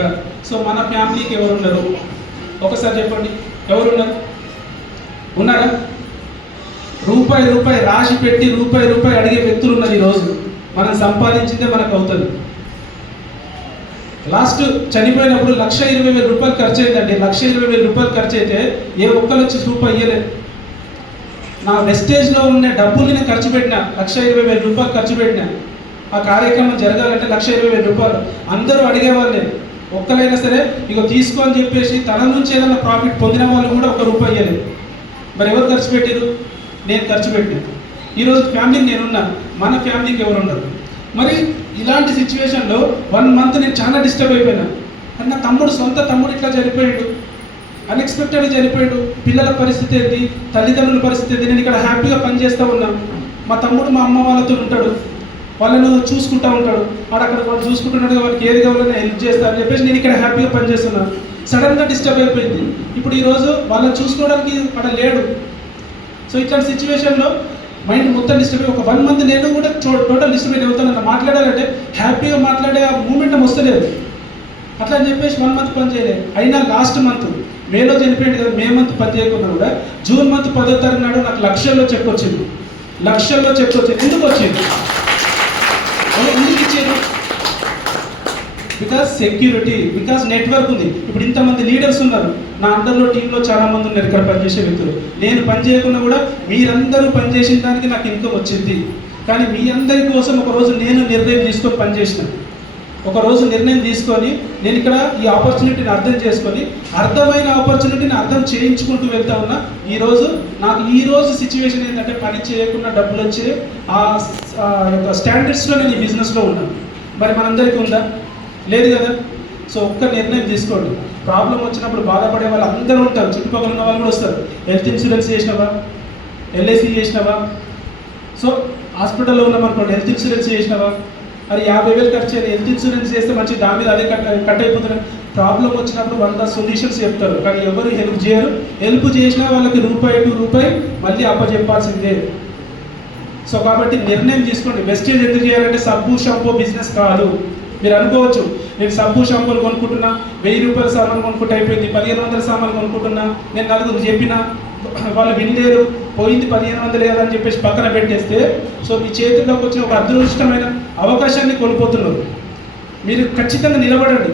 సో మన ఫ్యామిలీకి ఎవరున్నారు? ఒకసారి చెప్పండి, ఎవరున్నారు? ఉన్నారా? రూపాయి రాసి పెట్టి రూపాయి అడిగే వ్యక్తులు ఉన్నారు. ఈరోజు మనం సంపాదించిందే మనకు అవుతుంది. లాస్ట్ చనిపోయినప్పుడు 1,20,000 రూపాయలు ఖర్చు అయిందండి. 1,20,000 రూపాయలు ఖర్చు అయితే ఏ ఒక్కరు వచ్చి రూపాయి ఇయ్యలేదు. నా వెస్టేజ్లో ఉన్న డబ్బులు నేను ఖర్చు పెట్టినా, 1,20,000 రూపాయలు ఖర్చు పెట్టినా. ఆ కార్యక్రమం జరగాలంటే 1,20,000 రూపాయలు. అందరూ అడిగేవాళ్ళే, ఒక్కరైనా సరే ఇగో తీసుకో అని చెప్పేసి తన నుంచి ఏదైనా ప్రాఫిట్ పొందిన వాళ్ళు కూడా 1 రూపాయి ఇవ్వలేదు. మరి ఎవరు ఖర్చు పెట్టారు? నేను ఖర్చు పెట్టాను. ఈరోజు ఫ్యామిలీకి నేనున్నా, మన ఫ్యామిలీకి ఎవరు ఉన్నారు? మరి ఇలాంటి సిచ్యువేషన్లో 1 మంత్ నేను చాలా డిస్టర్బ్ అయిపోయినా. అని నా సొంత తమ్ముడు ఇట్లా చనిపోయాడు, అన్ఎక్స్పెక్టెడ్గా చనిపోయాడు. పిల్లల పరిస్థితి ఏంటి, తల్లిదండ్రుల పరిస్థితి ఏంటి? నేను ఇక్కడ హ్యాపీగా పనిచేస్తూ ఉన్నాను. మా తమ్ముడు మా అమ్మ వాళ్ళతో ఉంటాడు, వాళ్ళను చూసుకుంటూ ఉంటాడు. వాడు అక్కడ వాళ్ళు చూసుకుంటున్నాడు, వాళ్ళకి ఏది కావాలని హెల్ప్ చేస్తాను అని చెప్పేసి నేను ఇక్కడ హ్యాపీగా పనిచేస్తున్నాను. సడన్గా డిస్టర్బ్ అయిపోయింది. ఇప్పుడు ఈరోజు వాళ్ళని చూసుకోవడానికి అక్కడ లేడు. సో ఇట్లాంటి సిచ్యువేషన్లో మైండ్ మొత్తం డిస్టర్బ్ అయ్యి ఒక 1 మంత్ నేను కూడా టోటల్ డిస్టర్బ్ అయిన అవుతాను. మాట్లాడాలంటే హ్యాపీగా మాట్లాడే ఆ మూమెంట్ వస్తలేదు. అట్లా అని చెప్పేసి 1 మంత్ పని చేయలేదు. అయినా లాస్ట్ మంత్ మేలో చనిపోయింది కదా, మే మంత్ పని చేయకుండా కూడా జూన్ మంత్ 10వ తారీఖు నాడు నాకు లక్షల్లో చెక్ వచ్చింది. ఎందుకు వచ్చింది? ఎందుకు ఇచ్చేది? బికాస్ సెక్యూరిటీ, బికాస్ నెట్వర్క్ ఉంది. ఇప్పుడు ఇంతమంది లీడర్స్ ఉన్నారు నా అండర్లో, టీంలో చాలా మంది ఉన్నారు ఇక్కడ పనిచేసే వ్యక్తులు. నేను పని చేయకుండా కూడా మీరందరూ పనిచేసిన దానికి నాకు ఇన్కమ్ వచ్చింది. కానీ మీ అందరి కోసం ఒకరోజు నేను నిర్ణయం తీసుకొని పనిచేసిన. ఒకరోజు నిర్ణయం తీసుకొని నేను ఇక్కడ ఈ ఆపర్చునిటీని అర్థం చేసుకొని అర్థమైన ఆపర్చునిటీని అర్థం చేయించుకుంటూ వెళ్తా ఉన్నా. నాకు ఈరోజు సిచ్యువేషన్ ఏంటంటే పని చేయకుండా డబ్బులు వచ్చే ఆ యొక్క స్టాండర్డ్స్లో నేను ఈ బిజినెస్లో ఉన్నాను. మరి మనందరికీ ఉందా? లేదు కదా. సో ఒక్క నిర్ణయం తీసుకోండి. ప్రాబ్లం వచ్చినప్పుడు బాధపడే వాళ్ళు అందరూ ఉంటారు, చుట్టుపక్కల ఉన్న వాళ్ళు కూడా వస్తారు. హెల్త్ ఇన్సూరెన్స్ చేసినావా, ఎల్ఐసి చేసినావా? సో హాస్పిటల్లో ఉన్నామనుకోండి, హెల్త్ ఇన్సూరెన్స్ చేసినావా? అది 50,000 ఖర్చు అయ్యి హెల్త్ ఇన్సూరెన్స్ చేస్తే మంచి దాని మీద అదే కట్ అయిపోతున్నారు. ప్రాబ్లం వచ్చినప్పుడు 100 సొల్యూషన్స్ చెప్తారు, కానీ ఎవరు హెల్ప్ చేయరు. హెల్ప్ చేసినా వాళ్ళకి ₹2 మళ్ళీ అప్పచెప్పాల్సిందే. సో కాబట్టి నిర్ణయం తీసుకోండి. వెస్టేజ్ ఎందుకు చేయాలంటే సబ్బు షాంపూ బిజినెస్ కాదు. మీరు అనుకోవచ్చు, నేను సబ్బు షాంపూలు కొనుక్కుంటున్నా, ₹1000 సామాన్ కొనుక్కుంటే అయిపోయింది, 1500 సామాన్లు కొనుక్కుంటున్నా, నేను నలుగురు చెప్పినా వాళ్ళు వినలేరు, పోయింది 1500 అని చెప్పేసి పక్కన పెట్టేస్తే సో మీ చేతుల్లోకి వచ్చిన ఒక అదృష్టమైన అవకాశాన్ని కోల్పోతున్నారు. మీరు ఖచ్చితంగా నిలబడండి.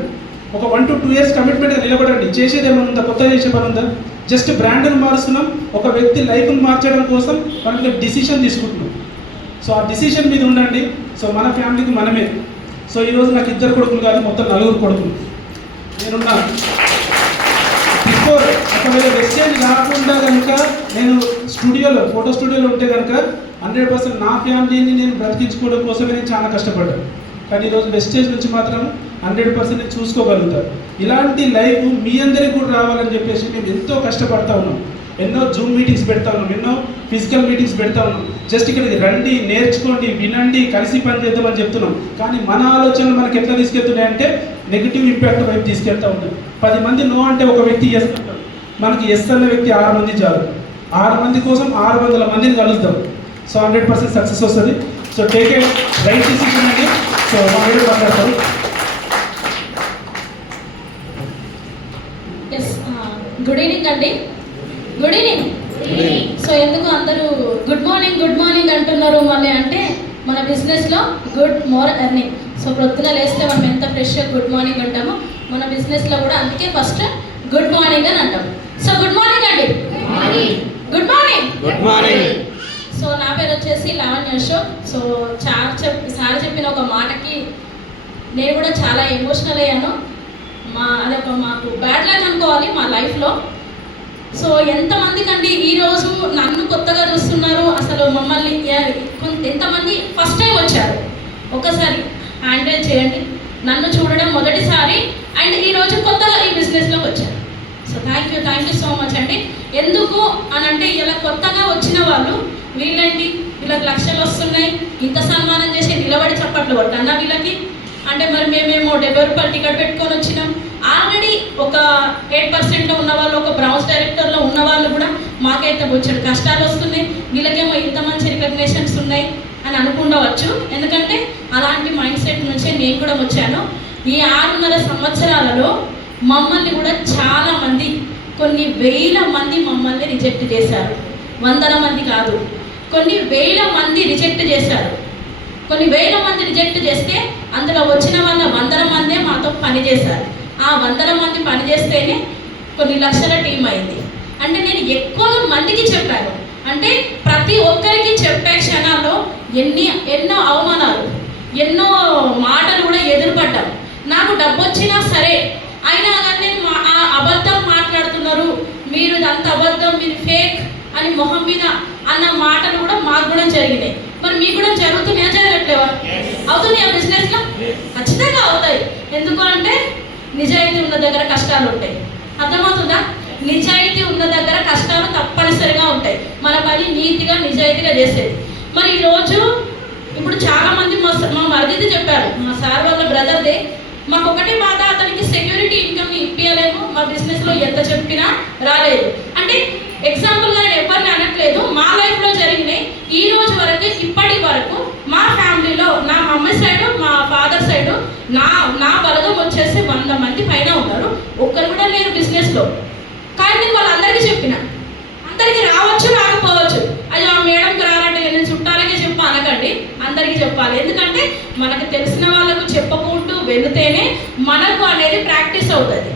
ఒక 1 to 2 years కమిట్మెంట్గా నిలబడండి. చేసేది ఏమైనా ఉందా? కొత్త చేసే పని ఉందా? జస్ట్ బ్రాండ్ను మారుస్తున్నాం. ఒక వ్యక్తి లైఫ్ను మార్చడం కోసం మనకి డిసిషన్ తీసుకుంటున్నాం. సో ఆ డిసిషన్ మీద ఉండండి. సో మన ఫ్యామిలీకి మనమే. సో ఈరోజు నాకు 2 కొడుకులు కాదు, మొత్తం 4 కొడుకులు. నేనున్నా బిఫోర్ ఒకవేళ వెస్టేజ్ కాకుండా కనుక నేను ఫోటో స్టూడియోలో ఉంటే కనుక 100% నా ఫ్యామిలీని నేను బ్రతికించుకోవడం కోసమే నేను చాలా కష్టపడ్డాను. కానీ ఈరోజు వెస్టేజ్ నుంచి మాత్రం 100% నేను చూసుకోగలుగుతాను. ఇలాంటి లైఫ్ మీ అందరికీ కూడా రావాలని చెప్పేసి మేము ఎంతో కష్టపడతా ఉన్నాం. ఎన్నో జూమ్ మీటింగ్స్ పెడతా ఉన్నాం, ఎన్నో ఫిజికల్ మీటింగ్స్ పెడతా ఉన్నాం. జస్ట్ ఇక్కడికి రండి, నేర్చుకోండి, వినండి, కలిసి పని చేద్దామని చెప్తున్నాం. కానీ మన ఆలోచనలు మనకి ఎట్లా తీసుకెళ్తున్నాయంటే నెగిటివ్ ఇంపాక్ట్ వైపు తీసుకెళ్తా ఉంటాం. 10 మంది నో అంటే ఒక వ్యక్తి ఎస్ అంటాడు. మనకి ఎస్ అన్న వ్యక్తి 6 మంది చాలు. 6 మంది కోసం 600 మందిని కలుద్దాం. సో 100% సక్సెస్ వస్తుంది. So take a right decision అండి. సో మా వీడియో మాట్లాడతారు. గుడ్ ఈవినింగ్ అండి. Good evening. సో ఎందుకు అందరూ గుడ్ మార్నింగ్ అంటున్నారు మళ్ళీ అంటే మన బిజినెస్లో గుడ్ ఎర్నింగ్. సో ప్రొద్దున లేస్తే మనం ఎంత ఫ్రెష్గా గుడ్ మార్నింగ్ అంటామో మన బిజినెస్లో కూడా అందుకే ఫస్ట్ గుడ్ మార్నింగ్ అని అంటాం. సో గుడ్ మార్నింగ్ అండి. Good morning. సో నా పేరు వచ్చేసి లావణ్య అశోక్. సో సార్ చెప్పిన ఒక మాటకి నేను కూడా చాలా ఎమోషనల్ అయ్యాను. అదొక మాకు బ్యాడ్ లక్ అనుకోవాలి మా లైఫ్లో. సో ఎంతమందికి అండి ఈరోజు నన్ను కొత్తగా చూస్తున్నారు, అసలు మమ్మల్ని ఎంతమంది ఫస్ట్ టైం వచ్చారు? ఒకసారి హ్యాండ్ రైజ్ చేయండి. నన్ను చూడడం మొదటిసారి అండ్ ఈరోజు కొత్తగా ఈ బిజినెస్లోకి వచ్చారు. So thank you so much అండి. ఎందుకు అని అంటే ఇలా కొత్తగా వచ్చిన వాళ్ళు వీళ్ళండి, వీళ్ళకి లక్షలు వస్తున్నాయి, ఇంత సన్మానం చేసి నిలబడి చప్పట్లు కొట్టన్నా వీళ్ళకి అంటే మరి మేమేమో ₹70 టికెట్ పెట్టుకొని వచ్చినాం. ఆల్రెడీ ఒక 8%లో ఉన్న వాళ్ళు, ఒక బ్రౌన్స్ డైరెక్టర్లో ఉన్న వాళ్ళు కూడా మాకైతే వచ్చాడు కష్టాలు వస్తున్నాయి, వీళ్ళకేమో ఇంత మంచి రికగ్నేషన్స్ ఉన్నాయి అని అనుకుండవచ్చు. ఎందుకంటే అలాంటి మైండ్ సెట్ నుంచే నేను కూడా వచ్చాను. ఈ 6.5 సంవత్సరాలలో మమ్మల్ని కూడా చాలామంది, కొన్ని వేల మంది మమ్మల్ని రిజెక్ట్ చేశారు. 100 మంది కాదు, కొన్ని వేల మంది రిజెక్ట్ చేశారు. కొన్ని వేల మంది రిజెక్ట్ చేస్తే అందులో వచ్చిన వాళ్ళ 100 మందే మాతో పనిచేశారు. ఆ 100 మంది పనిచేస్తేనే కొన్ని లక్షల టీం అయింది. అంటే నేను ఎక్కువ మందికి చెప్పాను. అంటే ప్రతి ఒక్కరికి చెప్పే క్షణాల్లో ఎన్నో అవమానాలు, ఎన్నో మాటలు కూడా ఎదురుపడ్డాం. నాకు డబ్బు వచ్చినా సరే అయినా కానీ అబద్ధం మాట్లాడుతున్నారు, మీరు అంత అబద్ధం, మీరు ఫేక్ అని మొహం మీద అన్న మాటలు కూడా మాకు కూడా జరిగినాయి. మరి మీకు కూడా జరుగుతున్నాయా, జరగట్లేవా? అవుతున్నాయా బిజినెస్లో? ఖచ్చితంగా అవుతాయి. ఎందుకు అంటే నిజాయితీ ఉన్న దగ్గర కష్టాలు ఉంటాయి. అర్థమవుతుందా? నిజాయితీ ఉన్న దగ్గర కష్టాలు తప్పనిసరిగా ఉంటాయి. మన పని నీతిగా నిజాయితీగా చేసేది. మరి ఈరోజు ఇప్పుడు చాలామంది మా మరిది చెప్పారు, మా సార్ వాళ్ళ బ్రదర్దే, మాకు ఒకటి బాధ, అతనికి సెక్యూరిటీ ఇన్కమ్ ఇప్పించలేము, మా బిజినెస్లో ఎంత చెప్పినా రాలేదు. అంటే ఎగ్జాంపుల్గా నేను ఎవరిని అనట్లేదు. లేదు, మా లైఫ్లో జరిగినాయి. ఈ రోజు వరకు ఇప్పటి వరకు మా ఫ్యామిలీలో నా మమ్మీ సైడు మా ఫాదర్ సైడు నా బలగం వచ్చేసి 100 మంది పైన ఉన్నారు. ఒక్కరు కూడా లేరు బిజినెస్లో. కానీ నేను వాళ్ళందరికీ చెప్పిన, అందరికీ రావచ్చు రాకపోవచ్చు, అయ్యో ఆ మేడంకి రారంటే నేను చుట్టాలకే చెప్పా అనకండి, అందరికీ చెప్పాలి. ఎందుకంటే మనకు తెలిసిన వాళ్ళకు చెప్పుకుంటూ వెళితేనే మనకు అనేది ప్రాక్టీస్ అవుతుంది.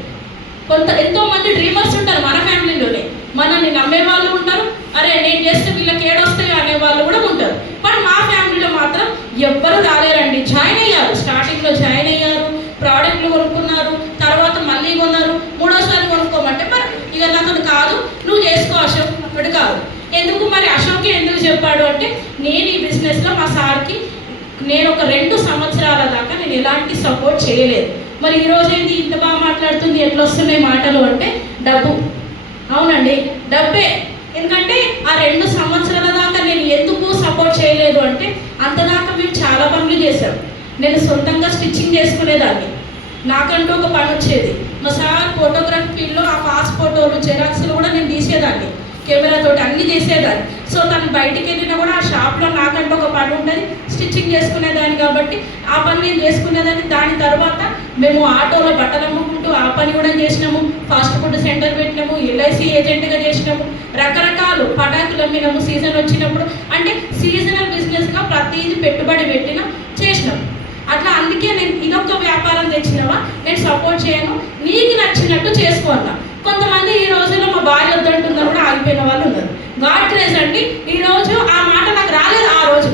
ఎంతో మంది డ్రీమర్స్ ఉంటారు మన ఫ్యామిలీలోనే, మనల్ని నమ్మే వాళ్ళు ఉంటారు, అరే నేను చేస్తే వీళ్ళకి ఏడొస్తాయో అనే వాళ్ళు కూడా ఉంటారు. బట్ మా ఫ్యామిలీలో మాత్రం ఎవ్వరు రాలేరండి. జాయిన్ అయ్యారు, స్టార్టింగ్లో జాయిన్ అయ్యారు, ప్రోడక్ట్లు కొనుక్కున్నారు, తర్వాత మళ్ళీ కొన్నారు, మూడోసారి కొనుక్కోమంటే మరి ఇక నాతో కాదు, నువ్వు చేసుకో అశోక్ అప్పుడు కాదు. ఎందుకు మరి అశోక్కి ఎందుకు చెప్పాడు అంటే, నేను ఈ బిజినెస్లో మా సార్కి నేను ఒక 2 సంవత్సరాల దాకా నేను ఎలాంటి సపోర్ట్ చేయలేదు. మరి ఈరోజు ఏంటి ఇంత బాగా మాట్లాడుతుంది, ఎట్లా వస్తున్నాయి మాటలు అంటే డబ్బు. అవునండి, డబ్బే. ఎందుకంటే ఆ 2 సంవత్సరాల దాకా నేను ఎందుకు సపోర్ట్ చేయలేదు అంటే, అంతదాకా మేము చాలా పనులు చేశాం. నేను సొంతంగా స్టిచ్చింగ్ చేసుకునేదాన్ని, నాకంటూ ఒక పని వచ్చేది. మా సార్ ఫోటోగ్రఫీ ఫీల్డ్లో ఆ పాస్ ఫోటోలు జెరాక్స్లు కూడా నేను తీసేదాన్ని, కెమెరాతోటి అన్నీ చేసేదాన్ని. సో తను బయటికి వెళ్ళినా కూడా ఆ షాప్లో నాకంటూ ఒక పని ఉండేది, స్టిచ్చింగ్ చేసుకునేదాన్ని. కాబట్టి ఆ పని నేను చేసుకునేదాన్ని. దాని తర్వాత మేము ఆటోలో బట్టలు అమ్ముకుంటూ ఆ పని కూడా చేసినాము, ఫాస్ట్ ఫుడ్ సెంటర్ పెట్టినాము, LIC ఏజెంట్గా చేసినాము, రకరకాలు పటాకులు అమ్మినాము సీజన్ వచ్చినప్పుడు. అంటే సీజనల్ బిజినెస్గా ప్రతిదీ పెట్టుబడి పెట్టినా చేసినాం. అట్లా అందుకే నేను ఇదొక వ్యాపారం తెచ్చినవా, నేను సపోర్ట్ చేయను, నీకు నచ్చినట్టు చేసుకో అన్నా. కొంతమంది ఈ రోజుల్లో మా భార్య వద్దంటుందని కూడా ఆగిపోయిన వాళ్ళు ఉన్నారు. గాడ్ గ్రేస్ అండి, ఈరోజు ఆ మాట నాకు రాలేదు. ఆ రోజు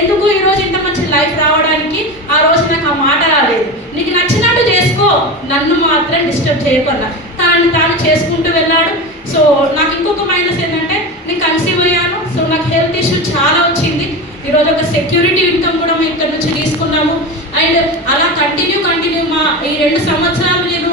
ఎందుకు ఈరోజు ఇంత మంచి లైఫ్ రావడానికి ఆ రోజు నాకు ఆ మాట రాలేదు. నీకు నచ్చినట్టు చేసుకో, నన్ను మాత్రం డిస్టర్బ్ చేయకుండా తాను చేసుకుంటూ వెళ్ళాడు. సో నాకు ఇంకొక మైనస్ ఏంటంటే, నేను కన్సీవ్ అయ్యాను. సో నాకు హెల్త్ ఇష్యూ చాలా వచ్చింది. ఈరోజు ఒక సెక్యూరిటీ ఇన్కమ్ కూడా మేము ఇక్కడ నుంచి తీసుకున్నాము. అండ్ అలా కంటిన్యూ మా ఈ 2 సంవత్సరాలు నేను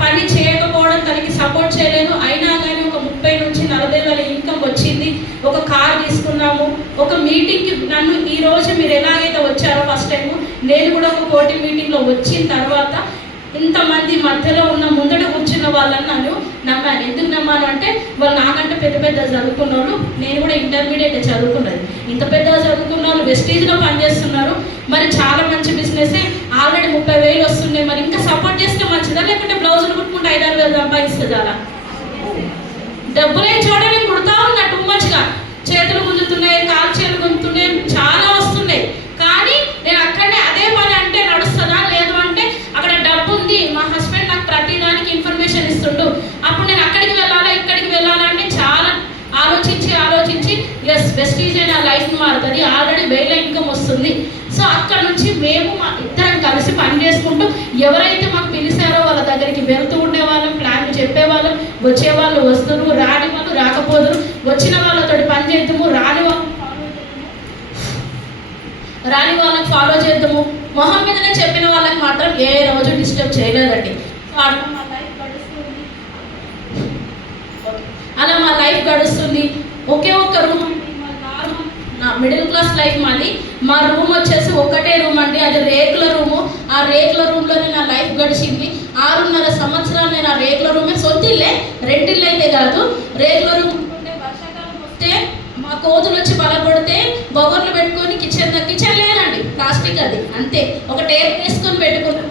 పని చేయకపోవడం, తనకి సపోర్ట్ చేయలేదు. అయినా కానీ ఒక 30 నుంచి 40 వేల ఇన్కమ్ వచ్చింది. ఒక కార్ తీసుకున్నాము. ఒక మీటింగ్కి నన్ను ఈరోజు మీరు ఎలాగైతే వచ్చారో ఫస్ట్ టైము, నేను కూడా ఒక కోటి మీటింగ్లో వచ్చిన తర్వాత ఇంతమంది మధ్యలో ఉన్న ముందట కూర్చున్న వాళ్ళని నన్ను నమ్మాను. ఎందుకు నమ్మాను అంటే, వాళ్ళు నాకంటే పెద్ద చదువుకున్న వాళ్ళు, నేను కూడా ఇంటర్మీడియట్ చదువుకున్నది. ఇంత పెద్దగా చదువుకున్న వాళ్ళు వెస్టీజ్లో పనిచేస్తున్నారు. మరి చాలా మంచి బిజినెస్, ఆల్రెడీ 30,000 వస్తున్నాయి. మరి ఇంకా సపోర్ట్ చేస్తే మంచిదా, లేకుంటే బ్లౌజులు కుట్టుకుంటే 5-6 వేలు సంపాదిస్తుంది అలా? డబ్బులే చూడ నేను కుడతా ఉన్నా టూ మచ్గా, చేతులు గుంజుతున్నాయి, కాలు చేతులు గుంజుతున్నాయి, చాలా వస్తున్నాయి. కానీ నేను అక్కడనే అదే పని అంటే నడుస్తుందా, లేదు అంటే అక్కడ డబ్బు ఉంది, మా హస్బెండ్ నాకు ప్రతి దానికి ఇన్ఫర్మేషన్ ఇస్తుండు, అప్పుడు నేను అక్కడికి వెళ్ళాలా ఇక్కడికి వెళ్ళాలా అంటే చాలా ఆలోచించి ఎస్ వెస్టీజ్ నా లైఫ్ మారుతుంది, ఆల్రెడీ వేల ఇన్కమ్ వస్తుంది. సో అక్కడ నుంచి మేము మా ఇద్దరం కలిసి పని చేసుకుంటూ ఎవరైతే మాకు పిలిచారో వాళ్ళ దగ్గరికి వెళ్తూ ఉండేవాళ్ళం, ప్లాన్లు చెప్పేవాళ్ళం. వచ్చేవాళ్ళు వస్తారు, రాని వాళ్ళు రాకపోదురు, వచ్చిన వాళ్ళతో పని చేద్దాము, రాని వాళ్ళకి ఫాలో చేద్దాము. మొహం మీదనే చెప్పిన వాళ్ళకి మాత్రం ఏ రోజు డిస్టర్బ్ చేయలేదండి. అలా మా లైఫ్ గడుస్తుంది. ఒకే ఒక్క రూమ్ అండి, నా మిడిల్ క్లాస్ లైఫ్ మాది. మా రూమ్ వచ్చేసి ఒకటే రూమ్ అండి, అది రేకుల రూము. ఆ రేకుల రూమ్లోనే నా లైఫ్ గడిచింది. 6.5 సంవత్సరాలు నేను ఆ రేకుల రూమే, సొంతిల్లే, రెంటిల్లు అయితే కాదు, రేకుల రూమ్ ఉంటుంటే వర్షాకాలం వస్తే మా కోతులు వచ్చి బలపడితే బొగర్లు పెట్టుకొని కిచెన్ లేదండి, ప్లాస్టిక్ అది అంతే, ఒక టేప్ వేసుకొని పెట్టుకున్నాం.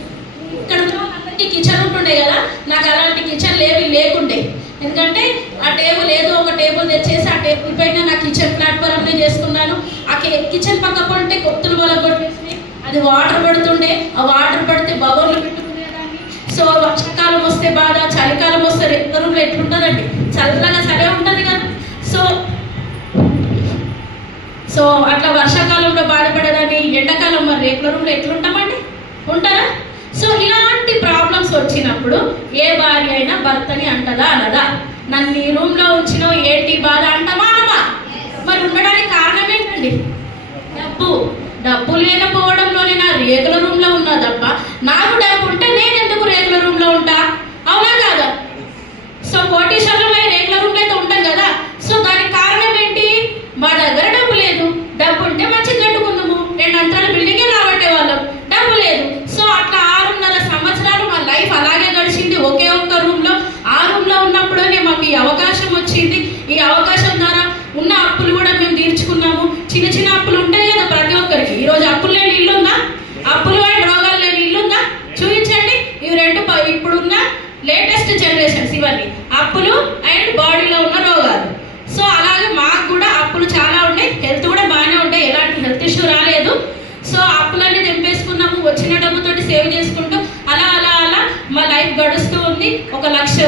ఇక్కడ అందరికీ కిచెన్ ఉంటుండే కదా, నాకు అలాంటి కిచెన్ లేకుండే. ఎందుకంటే ఆ టేబుల్ ఏదో ఒక టేబుల్ తెచ్చేసి ఆ టేబుల్ పైన నా కిచెన్ ప్లాట్ఫామ్నే చేసుకున్నాను. ఆ కిచెన్ పక్క పంటే కొత్తలు కొట్టేసి అది వాటర్ పడుతుండే, ఆ వాటర్ పడితే బగోర్లు పెట్టుకునేదాన్ని. సో వర్షాకాలం వస్తే బాధ, చలికాలం వస్తే రేకుల రూమ్లో ఎట్లుంటుందండి, చల్లగా సరే ఉంటుంది కదా. సో అట్లా వర్షాకాలంలో బాధపడేదాన్ని, ఎండాకాలం మరి రేకుల రూమ్లో ఎట్లుంటామండి, ఉంటారా? సో ఇలాంటి ప్రాబ్లమ్స్ వచ్చినప్పుడు ఏ భార్య అయినా భర్తని అంటదా అనదా? నన్ను ఈ రూమ్లో ఉంచినో ఏంటి బాధ అంటామా అనమా? మరి ఉండడానికి కారణం ఏంటండి? డబ్బు లేకపోవడంలోనే నా రేకుల రూమ్లో ఉన్నా తప్ప, నాకు డబ్బు ఉంటే నేను ఎందుకు రేకుల రూమ్లో ఉంటా? అవునా కాదా? సో కోటీశ్వరులమై రేకుల రూమ్లో అయితే ఉంటాం కదా. సో దానికి కారణం ఏంటి? మా దగ్గర డబ్బు లేదు. డబ్బు ఉంటే మంచిగా కట్టుకుందాము, 2 అంతరాల బిల్డింగే రాబట్టే వాళ్ళం, డబ్బు లేదు. సో అట్లా 6.5 సంవత్సరాలు మా లైఫ్ అలాగే గడిచింది, ఒకే ఒక్క రూమ్లో. ఆ రూమ్లో ఉన్నప్పుడే మాకు ఈ అవకాశం వచ్చింది. ఈ అవకాశం ద్వారా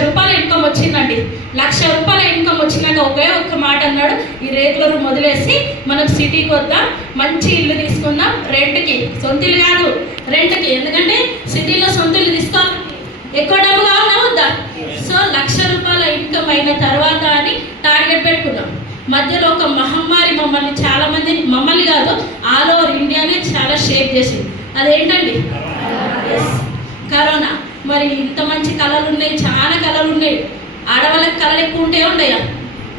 రూపాయల ఇన్కమ్ వచ్చిందండి. 1,00,000 రూపాయల ఇన్కమ్ వచ్చినాక ఒకే ఒక్క మాట అన్నాడు, ఈ రేకుల రూమ్ వదిలేసి మనం సిటీకి వద్దాం, మంచి ఇల్లు తీసుకుందాం రెంట్కి, సొంత ఇల్లు కాదు రెంట్కి. ఎందుకంటే సిటీలో సొంత ఇల్లు తీసుకోవాలి, ఎక్కువ డబ్బు కావాలా వద్దా? సో 1,00,000 రూపాయల ఇన్కమ్ అయిన తర్వాత అని టార్గెట్ పెట్టుకున్నాం. మధ్యలో ఒక మహమ్మారి మమ్మల్ని చాలా మంది, మమ్మల్ని కాదు ఆల్ ఓవర్ ఇండియానే చాలా షేక్ చేసింది. అదేంటండి? కరోనా. మరి ఇంత మంచి కళలు ఉన్నాయి, చాలా కళలు ఉన్నాయి. ఆడవాళ్ళకి కళలు ఎక్కువ ఉంటే ఉండయా?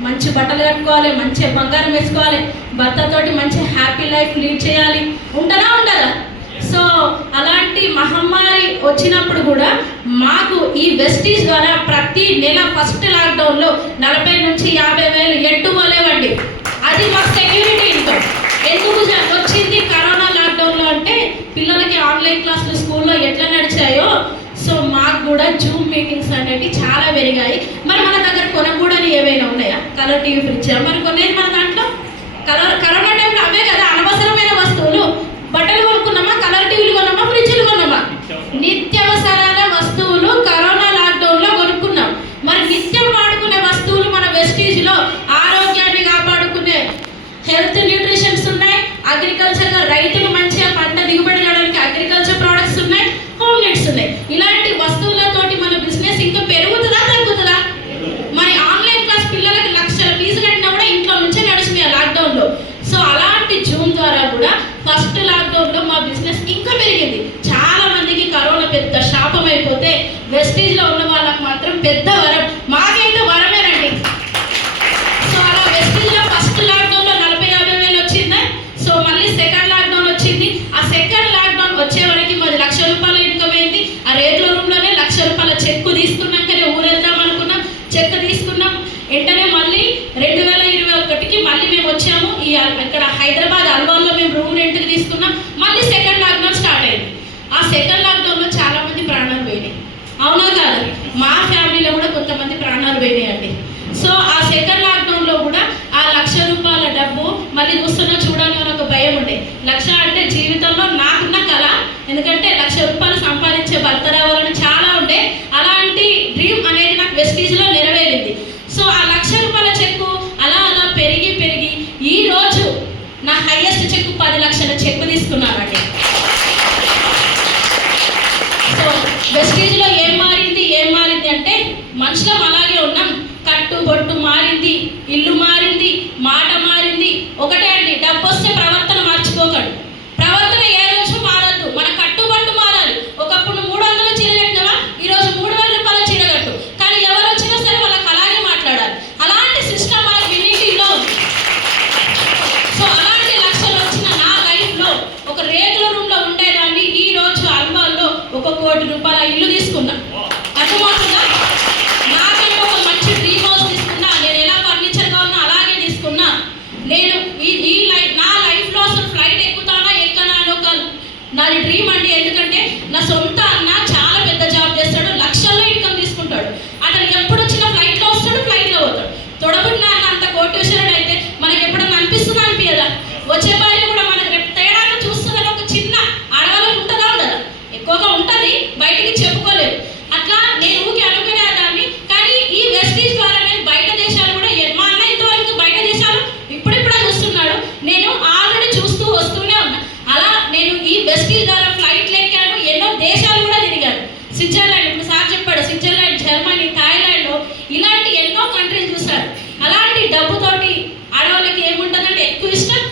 మంచి బట్టలు కట్టుకోవాలి, మంచి బంగారం వేసుకోవాలి, భర్తతోటి మంచి హ్యాపీ లైఫ్ లీడ్ చేయాలి, ఉండదా ఉండదా? సో అలాంటి మహమ్మారి వచ్చినప్పుడు కూడా మాకు ఈ వెస్టీజ్ ద్వారా ప్రతి నెల ఫస్ట్ లాక్డౌన్లో 40 నుంచి 50 వేలు ఎట్టుకోలేవండి. అది మా సెక్యూరిటీ ఇన్కమ్. ఎందుకు వచ్చింది కరోనా లాక్డౌన్లో అంటే పిల్లలకి ఆన్లైన్ క్లాసులు స్కూల్లో ఎట్లా నడిచాయో సో మాకు కూడా జూమ్ మీటింగ్స్ అనేవి చాలా పెరిగాయి. మరి మన దగ్గర కొనకూడని ఏవైనా ఉన్నాయా? కలర్ టీవీ ఫ్రిడ్జ్ మరి కొనేది మన దాంట్లో కరోనా టైంలో అవే కదా అనవసరమైన వస్తువులు. బట్టలు కొనుక్కున్నామా, కలర్ టీవీలు కొన్నామా, ఫ్రిడ్జ్లు కొన్నామా? నిత్యావసరాల వస్తువులు కరోనా లాక్డౌన్లో కొనుక్కున్నాం. మరి నిత్యం వాడుకునే వస్తువులు మన వెస్టీజ్లో ఆరోగ్యాన్ని కాపాడుకునే హెల్త్ న్యూట్రిషన్స్ ఉన్నాయి, అగ్రికల్చర్గా రైతులు మంచిగా పంట దిగుబడి చేయడానికి అగ్రికల్చర్ ప్రోడక్ట్స్ ఉన్నాయి, హోమ్ నీడ్స్ ఉన్నాయి. ఇలాంటి వస్తువులతోటి మన బిజినెస్ ఇంకా పెరుగుతుందా తగ్గుతుందా? మరి ఆన్లైన్ క్లాస్ పిల్లలకి 1,00,000 ఫీజు కట్టినా కూడా ఇంట్లో నుంచే నడిచినాయి లాక్డౌన్లో. సో అలాంటి జూమ్ ద్వారా కూడా ఫస్ట్ లాక్డౌన్లో మా బిజినెస్ ఇంకా పెరిగింది. చాలా మందికి కరోనా పెద్ద శాపం అయిపోతే వెస్టీజ్లో ఉన్న వాళ్ళకి మాత్రం పెద్ద వరం, మాకైతే వరమేనండి. సో అలా వెస్టీజ్లో ఫస్ట్ లాక్డౌన్లో 40-50 వేలు వచ్చింది. సో మళ్ళీ సెకండ్ లాక్డౌన్ వచ్చింది. ఆ సెకండ్ లాక్డౌన్ వచ్చే వరకు మాది 1,00,000 రూపాయల ఇన్కమ్ అయింది. ఆ రేకుల రూమ్లోనే 1,00,000 రూపాయల చెక్కు తీసుకున్నాకనే ఊరెళ్దాం అనుకున్నాం. చెక్ తీసుకున్నాం. వెంటనే మళ్ళీ 2021కి మళ్ళీ మేము వచ్చాము. ఇక్కడ హైదరాబాద్ అల్వాల్లో మేము రూమ్ రెంట్కి తీసుకున్నాం. మళ్ళీ సెకండ్ లాక్డౌన్ స్టార్ట్ అయింది. ఆ సెకండ్ లాక్డౌన్లో చాలా మంది ప్రాణాలు పోయినాయి, అవునా కాదు? మా ఫ్యామిలీలో కూడా కొంతమంది ప్రాణాలు పోయినాయండి. సో ఆ సెకండ్ లాక్డౌన్లో కూడా ఆ 1,00,000 రూపాయల డబ్బు మళ్ళీ చూస్తున్నా చూడాలి అని ఒక భయం ఉండే. 1,00,000 అంటే జీవితంలో నాకున్న కళ, ఎందుకంటే 1,00,000 రూపాయలు సంపాదించే భర్త రావాలని చాలా ఉండే. అలాంటి డ్రీమ్ అనేది నాకు వెస్టీజ్లో నెరవేరింది. సో ఆ 1,00,000 రూపాయల చెక్కు అలా అలా పెరిగి పెరిగి ఈరోజు నా హైయెస్ట్ చెక్కు 10 లక్షల చెక్కు తీసుకున్నానండి. సో వెస్టీజ్లో ఏం మారింది అంటే మనుషులం అలాగే ఉన్నాం. కట్టు బొట్టు మారింది, ఇల్లు మారింది, మాట మారింది. ఒకటే అండి, డబ్బు వస్తే ప్రవర్తన మార్చుకోకండి. ప్రవర్తన ఏ రోజు మారద్దు, మన కట్టుబట్టు మారాలి. ఒకప్పుడు 300 చీర కట్టినవా, ఈరోజు 3,000 రూపాయల చీర కట్టు. కానీ ఎవరు వచ్చినా సరే వాళ్ళకి అలాగే మాట్లాడాలి. అలాంటి సిస్టమ్ మన వినిటీలో ఉంది. సో అలాంటి 1,00,000 వచ్చిన నా లైఫ్లో ఒక రేకుల రూమ్లో ఉండేదాన్ని ఈ రోజు అల్వాల్లో 1 కోటి రూపాయల ఇల్లు తీసుకున్నా. అర్థమవుతుందా? నాకంటే ఒక మంచి డ్రీమ్ హౌస్ తీసుకున్నా. నేను ఎలా ఫర్నిచర్గా ఉన్నా అలాగే తీసుకున్నా. నేను నా లైఫ్లో అసలు ఫ్లైట్ ఎక్కుతానా ఎక్కనా అని ఒక నాది డ్రీమ్ అండి. ఎందుకంటే నా సొంత అన్న చాలా పెద్ద జాబ్ చేస్తాడు, 1,00,000లో ఇన్కమ్ తీసుకుంటాడు. అతను ఎప్పుడు వచ్చినా ఫ్లైట్లో వస్తాడు, ఫ్లైట్లో పోతాడు. తొడబుట్టిన అన్న అంత కోటేశ్వరుడు అయితే మనకి ఎప్పుడన్నా అనిపిస్తుందా అనిపించదా? వచ్చే భార్య కూడా మనకి రేపు తేడాను చూస్తుందని ఒక చిన్న ఆడవాళ్ళకి ఉంటుందా ఉండదా? ఎక్కువగా ఉంటుంది, బయటికి చెప్పుకోలేదు. అట్లా నేను ఊరికి అనుకునేదాన్ని. కానీ ఈ వెస్టీజ్ ద్వారా నేను బయట దేశాలు కూడా, మా అన్న ఇంతవరకు బయట దేశాలు ఇప్పుడిప్పుడే చూస్తున్నాడు, నేను ఆల్రెడీ చూస్తూ వస్తూనే ఉన్నా. అలా నేను ఈ వెస్టీజ్ ద్వారా ఫ్లైట్లు ఎక్కాను, ఎన్నో దేశాలు కూడా తిరిగాను. స్విట్జర్లాండ్, ఇప్పుడు సార్ చెప్పాడు, స్విట్జర్లాండ్, జర్మనీ, థాయిలాండ్, ఇలాంటి ఎన్నో కంట్రీస్ చూశారు. అలాంటి డబ్బుతోటి ఆడవాళ్ళకి ఏముంటుందంటే ఎక్కువ ఇష్టం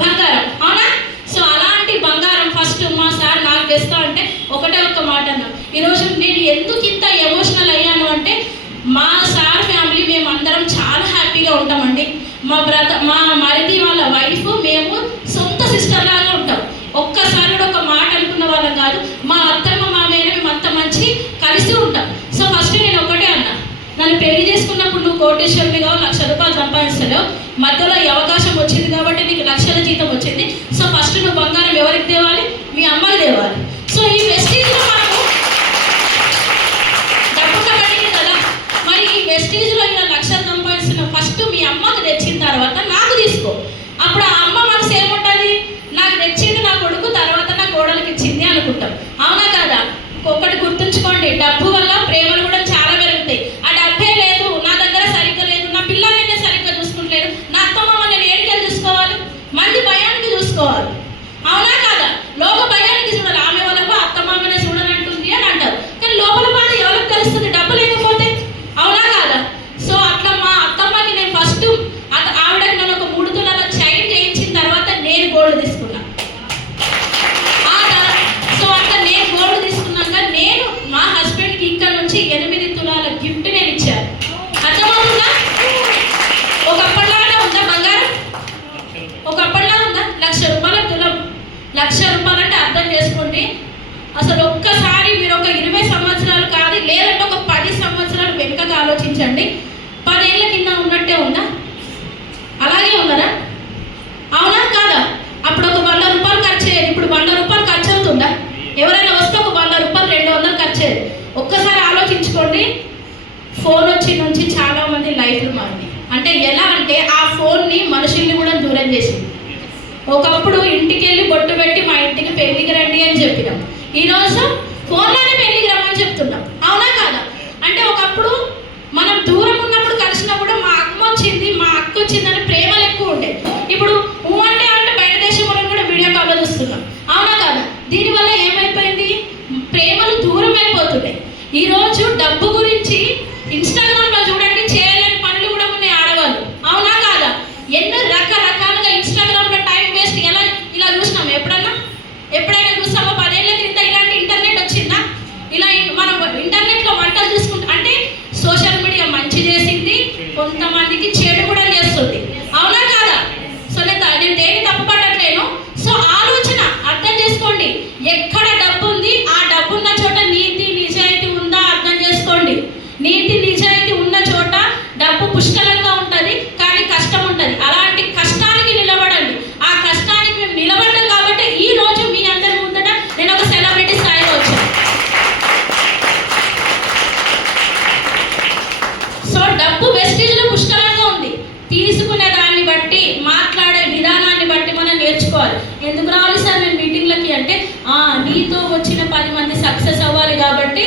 బంగారం, అవునా? సో అలాంటి బంగారం ఫస్ట్ మా సార్ నాకు తెస్తా అంటే ఒకటే ఒక్క మాట అన్నా. ఈరోజు నేను ఎందుకు ఇంత ఎమోషనల్ అయ్యాను అంటే మా సార్ ఫ్యామిలీ మేము అందరం చాలా హ్యాపీగా ఉంటామండి. మా మరిది వాళ్ళ వైఫ్ మేము సొంత సిస్టర్ లాగా ఉంటాం. ఒక్కసారి కూడా ఒక మాట అనుకున్న వాళ్ళం కాదు. మా అత్తమ్మ మామయ్య మేము అంత మంచి కలిసి ఉంటాం. సో ఫస్ట్ నేను ఒకటే అన్నా, నన్ను పెళ్లి చేసుకున్నప్పుడు నువ్వు కోటేశ్వరునిగా 1,00,000 రూపాయలు సంపాదిస్తలేవు, మధ్యలో ఈ అవకాశం వచ్చింది కాబట్టి నీకు 1,00,000 జీతం వచ్చింది. సో ఫస్ట్ నువ్వు బంగారం ఎవరికి తేవాలి? మీ అమ్మకి తేవాలి. సో ఈ వెస్టీజ్లో మనము డబ్బు కట్టింది కదా, మరి ఈ వెస్టీజ్లో ఇలా 1,00,000 సంపాదిస్తున్న ఫస్ట్ మీ అమ్మకు తెచ్చిన తర్వాత నాకు తీసుకో. అప్పుడు ఆ అమ్మ మనసు ఏముంటుంది? నాకు తెచ్చింది నా కొడుకు, తర్వాత నా కోడలికి ఇచ్చింది అనుకుంటాం, అవునా కదా? ఒకటి గుర్తుంచుకోండి, డబ్బు వల్ల ప్రేమలు కూడా చాలా పెరుగుతాయి. చూసుకోవాలి. అవునా కాదా? లోక భయానికి చూడాలి. ఆమె వాళ్ళకు అత్తమామనే చూడాలంటుంది అని అంటారు, కానీ లోపల బాధ ఎవరికి తెలుస్తుంది? డబ్బు లేకపోతే. అవునా కాదా? సో అట్లా మా అత్తమ్మకి నేను ఫస్ట్ ఆవిడకి నేను ఒక 3 తులాల చైన్ చేయించిన తర్వాత నేను గోల్డ్ తీసుకున్నా. సో అట్లా నేను గోల్డ్ తీసుకున్నాక నేను మా హస్బెండ్కి ఇక్కడ నుంచి 8 తులాల గిఫ్ట్ నేను ఇచ్చాను. అర్థమవుతుందా? ఒకప్పటిలాగా ఉందా బంగారం? ఒకప్పటిలా ఉందా? 1,00,000 రూపాయల తులం. 1,00,000 రూపాయలు అంటే అర్థం చేసుకోండి. అసలు ఒక్కసారి మీరు ఒక 20 సంవత్సరాలు కాదు, లేదంటే ఒక 10 సంవత్సరాలు వెనుకగా ఆలోచించండి. 10 ఏళ్ళ కింద ఉన్నట్టే ఉందా? అలాగే ఉన్నారా? అవునా కాదా? అప్పుడు ఒక 100 రూపాయలు ఖర్చు అయ్యేది, ఇప్పుడు 100 రూపాయలు ఖర్చు అవుతుందా? ఎవరైనా వస్తే ఒక 100 రూపాయలు 200 ఖర్చు అయ్యేది. ఒక్కసారి ఆలోచించుకోండి. ఫోన్ వచ్చి నుంచి చాలా మంది లైఫ్లు మారింది. అంటే ఎలా అంటే ఆ ఫోన్ని మనుషుల్ని కూడా దూరం చేసింది. ఒకప్పుడు ఇంటికి వెళ్ళి బొట్టు పెట్టి మా ఇంటికి పెళ్లికి రండి అని చెప్పినాం. ఈరోజు ఫోన్లోనే పెళ్లికి రమ్మని చెప్తున్నాం. అవునా కాదా? అంటే ఒకప్పుడు మనం దూరం ఉన్నప్పుడు కలిసినప్పుడు మా అమ్మ వచ్చింది, మా అక్క వచ్చిందని ప్రేమలు ఎక్కువ ఉండే. ఇప్పుడు అంటే బయట దేశంలో కూడా వీడియో కాల్లో చూస్తున్నాం. అవునా కాదా? దీనివల్ల ఏమైపోయింది? ప్రేమలు దూరం అయిపోతున్నాయి. ఈరోజు డబ్బు గురించి ఇన్స్టాగ్రామ్లో చూడండి, చేయలేని పనులు కూడా ఉన్నాయి ఆడవాళ్ళు. అవునా కాదా? ఎన్నో రకరకాలుగా ఇన్స్టాగ్రామ్లో టైం వేస్ట్ ఇలా చూసినాం. ఎప్పుడైనా చూస్తామో? 10 ఏళ్ళ క్రితం ఇలాంటి ఇంటర్నెట్ వచ్చిందా? ఇలా మనం ఇంటర్నెట్లో వంటలు చూసుకుంటాం. అంటే సోషల్ మీడియా మంచి చేసింది, కొంతమందికి చెడు కూడా చేస్తుంది. అవునా కాదా? సో నేను దేని తప్పు పడట్లేను. సో ఆలోచన అర్థం చేసుకోండి. ఎక్కడ డబ్బు ఉంది, ఆ డబ్బు ఉన్న చోట నీతి నిజాయితీ ఉందా అర్థం చేసుకోండి. నీతి నిజాయితీ ఉన్న చోట డబ్బు పుష్కలంగా ఉంటుంది, కానీ కష్టం ఉంటుంది. అలాంటి కష్టానికి నిలబడండి. ఆ కష్టానికి మేము నిలబడ్డాం కాబట్టి ఈ రోజు మీ అందరి ముందట నేను ఒక సెలబ్రిటీ స్థాయిలో వచ్చాను. సో డబ్బు వెస్టేజ్లో పుష్కలంగా ఉంది. తీసుకునే దాన్ని బట్టి, మాట్లాడే విధానాన్ని బట్టి మనం నేర్చుకోవాలి. ఎందుకు రావాలి సార్ నేను మీటింగ్లకి అంటే, నీతో వచ్చిన 10 మంది సక్సెస్ అవ్వాలి కాబట్టి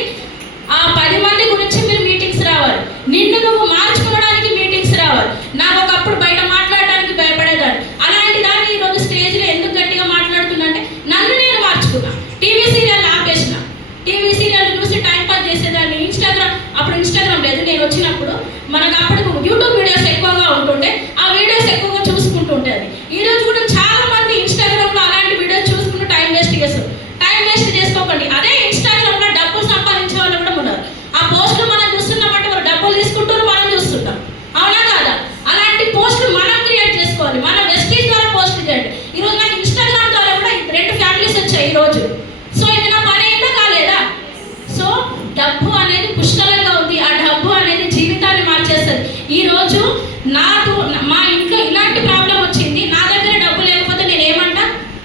ఆ 10 మంది గురించి మీరు మీటింగ్స్ రావాలి. నిన్ను నువ్వు మార్చుకోవడానికి మీటింగ్స్ రావాలి. నాకు ఒకప్పుడు బయట మాట్లాడడానికి భయపడేదాన్ని. అలాంటి దాన్ని ఈరోజు స్టేజ్లో ఎందుకు గట్టిగా మాట్లాడుతున్నా అంటే నన్ను నేను మార్చుకున్నా. టీవీ సీరియల్ ఆపేసిన. టీవీ సీరియల్ చూసి టైం పాస్ చేసేదాన్ని. అప్పుడు ఇన్స్టాగ్రామ్ లేదు నేను వచ్చినప్పుడు. మనకు అప్పుడు యూట్యూబ్ వీడియోస్ ఎక్కువగా ఉంటుండే, ఆ వీడియోస్ ఎక్కువగా చూసుకుంటుంటేది. ఈరోజు కూడా చాలా మంది ఇన్స్టాగ్రామ్లో అలాంటి వీడియోస్ చూసుకుంటూ టైం వేస్ట్ చేస్తారు. టైం వేస్ట్ చేసుకోకండి. అదే ఇన్స్టాగ్రామ్లో డబ్బులు సంపాదించే వాళ్ళు కూడా ఉన్నారు. ఆ పోస్టులు మనం చూస్తున్నామంటే వారు డబ్బులు తీసుకుంటారు, మనం చూస్తుంటాం. అవునా కాదా? అలాంటి పోస్టులు మనం క్రియేట్ చేసుకోవాలి. మన వెస్టీజ్ ద్వారా పోస్టులు చేయండి. ఈరోజు నాకు ఇన్స్టాగ్రామ్ ద్వారా కూడా 2 ఫ్యామిలీస్ వచ్చాయి ఈరోజు. సో ఇది నా పని అయిందా కాలేదా? సో డబ్బు అనేది పుష్కలంగా ఉంది. ఆ డబ్బు అనేది జీవితాన్ని మార్చేస్తుంది. ఈరోజు మా ఇంట్లో ఇలాంటి ప్రాబ్లం వచ్చింది, నా దగ్గర డబ్బు లేకపోతే నేను ఏమంటా?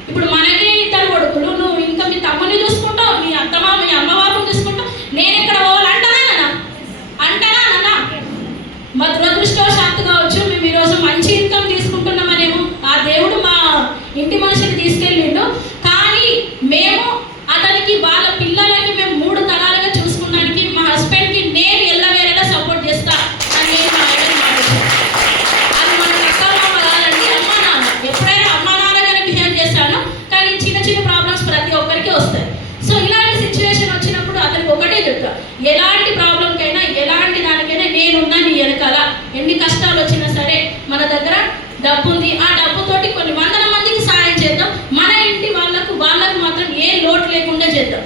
ఇప్పుడు మనకి 2 కొడుకులు, నువ్వు ఇంకా మీ తమ్ముని చూసుకుంటావు, మీ అత్తమ్మ మీ అమ్మ బాబుని చూసుకుంటావు, నేను ఎక్కడ పోవాలంటానా మా దురదృష్టవశాత్తు కావచ్చు మేము ఈరోజు మంచి ఇన్కమ్ తీసుకుంటున్నామనేమో. ఆ దేవుడు మా ఇంటి మనిషిని తీసుకెళ్ళిండు, కానీ మేము అతనికి వాళ్ళ పిల్లలకి మేము 3 తరాలుగా చూసుకున్నానికి మా హస్బెండ్కి నేను ఎల్లవేళలా సపోర్ట్ చేస్తా అని నేను మా ఆయనకి మాట్లాడాను. అది మన అత్తమ్మ కాదండి, అమ్మ నాన్న. ఎప్పుడైనా అమ్మ నాన్నగానే బిహేవ్ చేశాను, కానీ చిన్న చిన్న ప్రాబ్లమ్స్ ప్రతి ఒక్కరికి వస్తాయి. సో ఇలాంటి సిచ్యువేషన్ వచ్చినప్పుడు అతనికి ఒకటే చెప్తా, ఎలాంటి ప్రాబ్లంకైనా ఎలాంటి దానికైనా నేనున్నా నీ వెనకాల. ఎన్ని కష్టాలు వచ్చినా సరే మన దగ్గర డబ్బు ఉంది. ఆ డబ్బుతోటి కొన్ని 100 మందికి సాయం చేద్దాం. మన ఇంటి వాళ్ళకు మాత్రం ఏ లోటు లేకుండా చేద్దాం.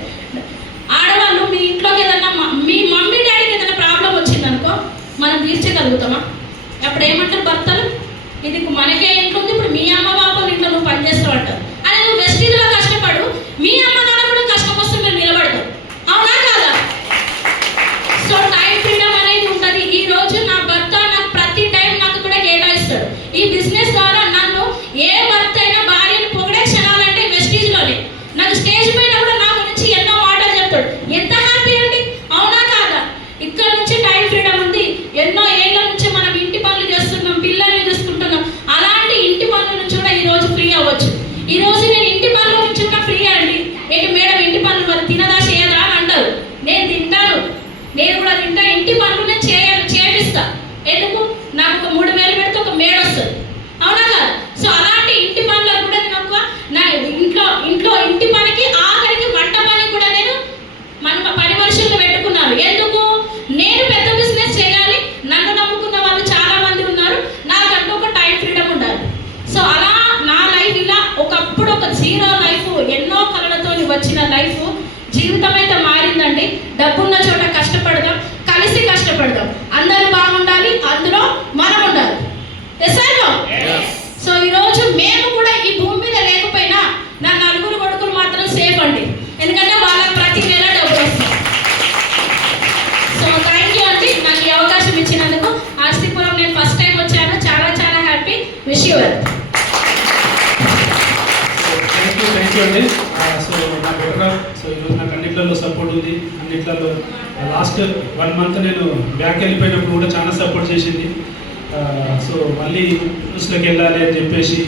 ఆడవాళ్ళు మీ ఇంట్లోకి ఏదైనా మీ మమ్మీ డాడీకి ఏదైనా ప్రాబ్లం వచ్చిందనుకో మనం తీర్చగలుగుతామా? అప్పుడు ఏమంటారు భర్తలు, ఇది మనకే ఇంట్లో ఉంది, ఇప్పుడు మీ అమ్మ బాబు ఇంట్లో నువ్వు పనిచేస్తావు అంటారు. అని నువ్వు వెస్టీజ్లో కష్టపడు, మీ అమ్మ నాన్న కూడా కష్టం వస్తే మీరు నిలబడతావు. అవునా కాదా? సో టైం ఫ్రీడమ్ అనేది ఉంటుంది. ఈ రోజు నా భర్త నాకు ప్రతి టైం నాకు కూడా కేటాయిస్తాడు. ఈ బిజినెస్ ద్వారా నన్ను ఏ భర్త అయినా భార్యను పొగిడే క్షణాలంటే వెస్టీజ్లోనే. నాకు స్టేజ్ పైన కూడా నా గురించి ఎన్నో మాటలు చెప్తాడు. ఎంత హ్యాపీ అండి. అవునా కాదా? ఇక్కడ నుంచి టైం ఫ్రీడమ్ ఉంది. ఎన్నో ఏళ్ళ నుంచి మనం ఇంటి పనులు చేస్తున్నాం, పిల్లల్ని చూసుకుంటున్నాం. అలాంటి ఇంటి పనుల నుంచి కూడా ఈరోజు ఫ్రీ అవ్వచ్చు. ఈరోజు నేను ఇంటి పనుల నుంచి కూడా ఫ్రీ అండి. ఏంటి మేడం ఇంటి పనులు మరి తినదా చేయదా అని అంటారు. నేను తింటాను, నేను కూడా తింటా. ఇంటి పనులు నేను చేపిస్తా. ఎందుకు? నాకు ఒక 3000 పెడితే ఒక మేడ వస్తుంది. అవునా కాదు? సో అలాంటి ఇంటి పనులకు కూడా నేను ఒక జీరో లైఫ్, ఎన్నో కళలతో వచ్చిన లైఫ్ జీవితం అయితే మారిందండి. డబ్బున్న చోట కష్టపడదాం, కలిసి కష్టపడదాం, అందరూ బాగుండాలి, అందులో మనం ఉండాలి. సో ఈరోజు మేము కూడా ఈ భూమి మీద లేకపోయినా నా నలుగురు కొడుకులు మాత్రం సేఫ్ అండి, ఎందుకంటే వాళ్ళకి ప్రతి నెల డబ్బులు వస్తాయి. సో థ్యాంక్ యూ అండి నాకు ఈ అవకాశం ఇచ్చినందుకు. ఆర్సీపురం నేను ఫస్ట్ టైం వచ్చాను, చాలా చాలా happy. Wish you well. Thank you అండి. సో నా బెటర్, సో ఈరోజు నాకు అన్నిట్లలో సపోర్ట్ ఉంది. అన్నిట్లలో లాస్ట్ 1 మంత్ నేను బ్యాక్ వెళ్ళిపోయినప్పుడు కూడా చాలా సపోర్ట్ చేసింది. సో మళ్ళీ న్యూస్లోకి వెళ్ళాలి అని చెప్పేసి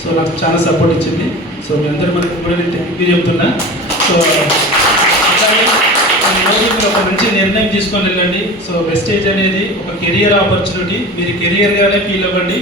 సో నాకు చాలా సపోర్ట్ ఇచ్చింది. సో మీ అందరూ మనకు కూడా నేను థ్యాంక్ యూ చెప్తున్నా. సో అట్లాగే ఈరోజు మీరు ఒక మంచి నిర్ణయం తీసుకొని వెళ్ళండి. సో వెస్టేజ్ అనేది ఒక కెరియర్ ఆపర్చునిటీ, మీరు కెరియర్గానే ఫీల్ అవ్వండి.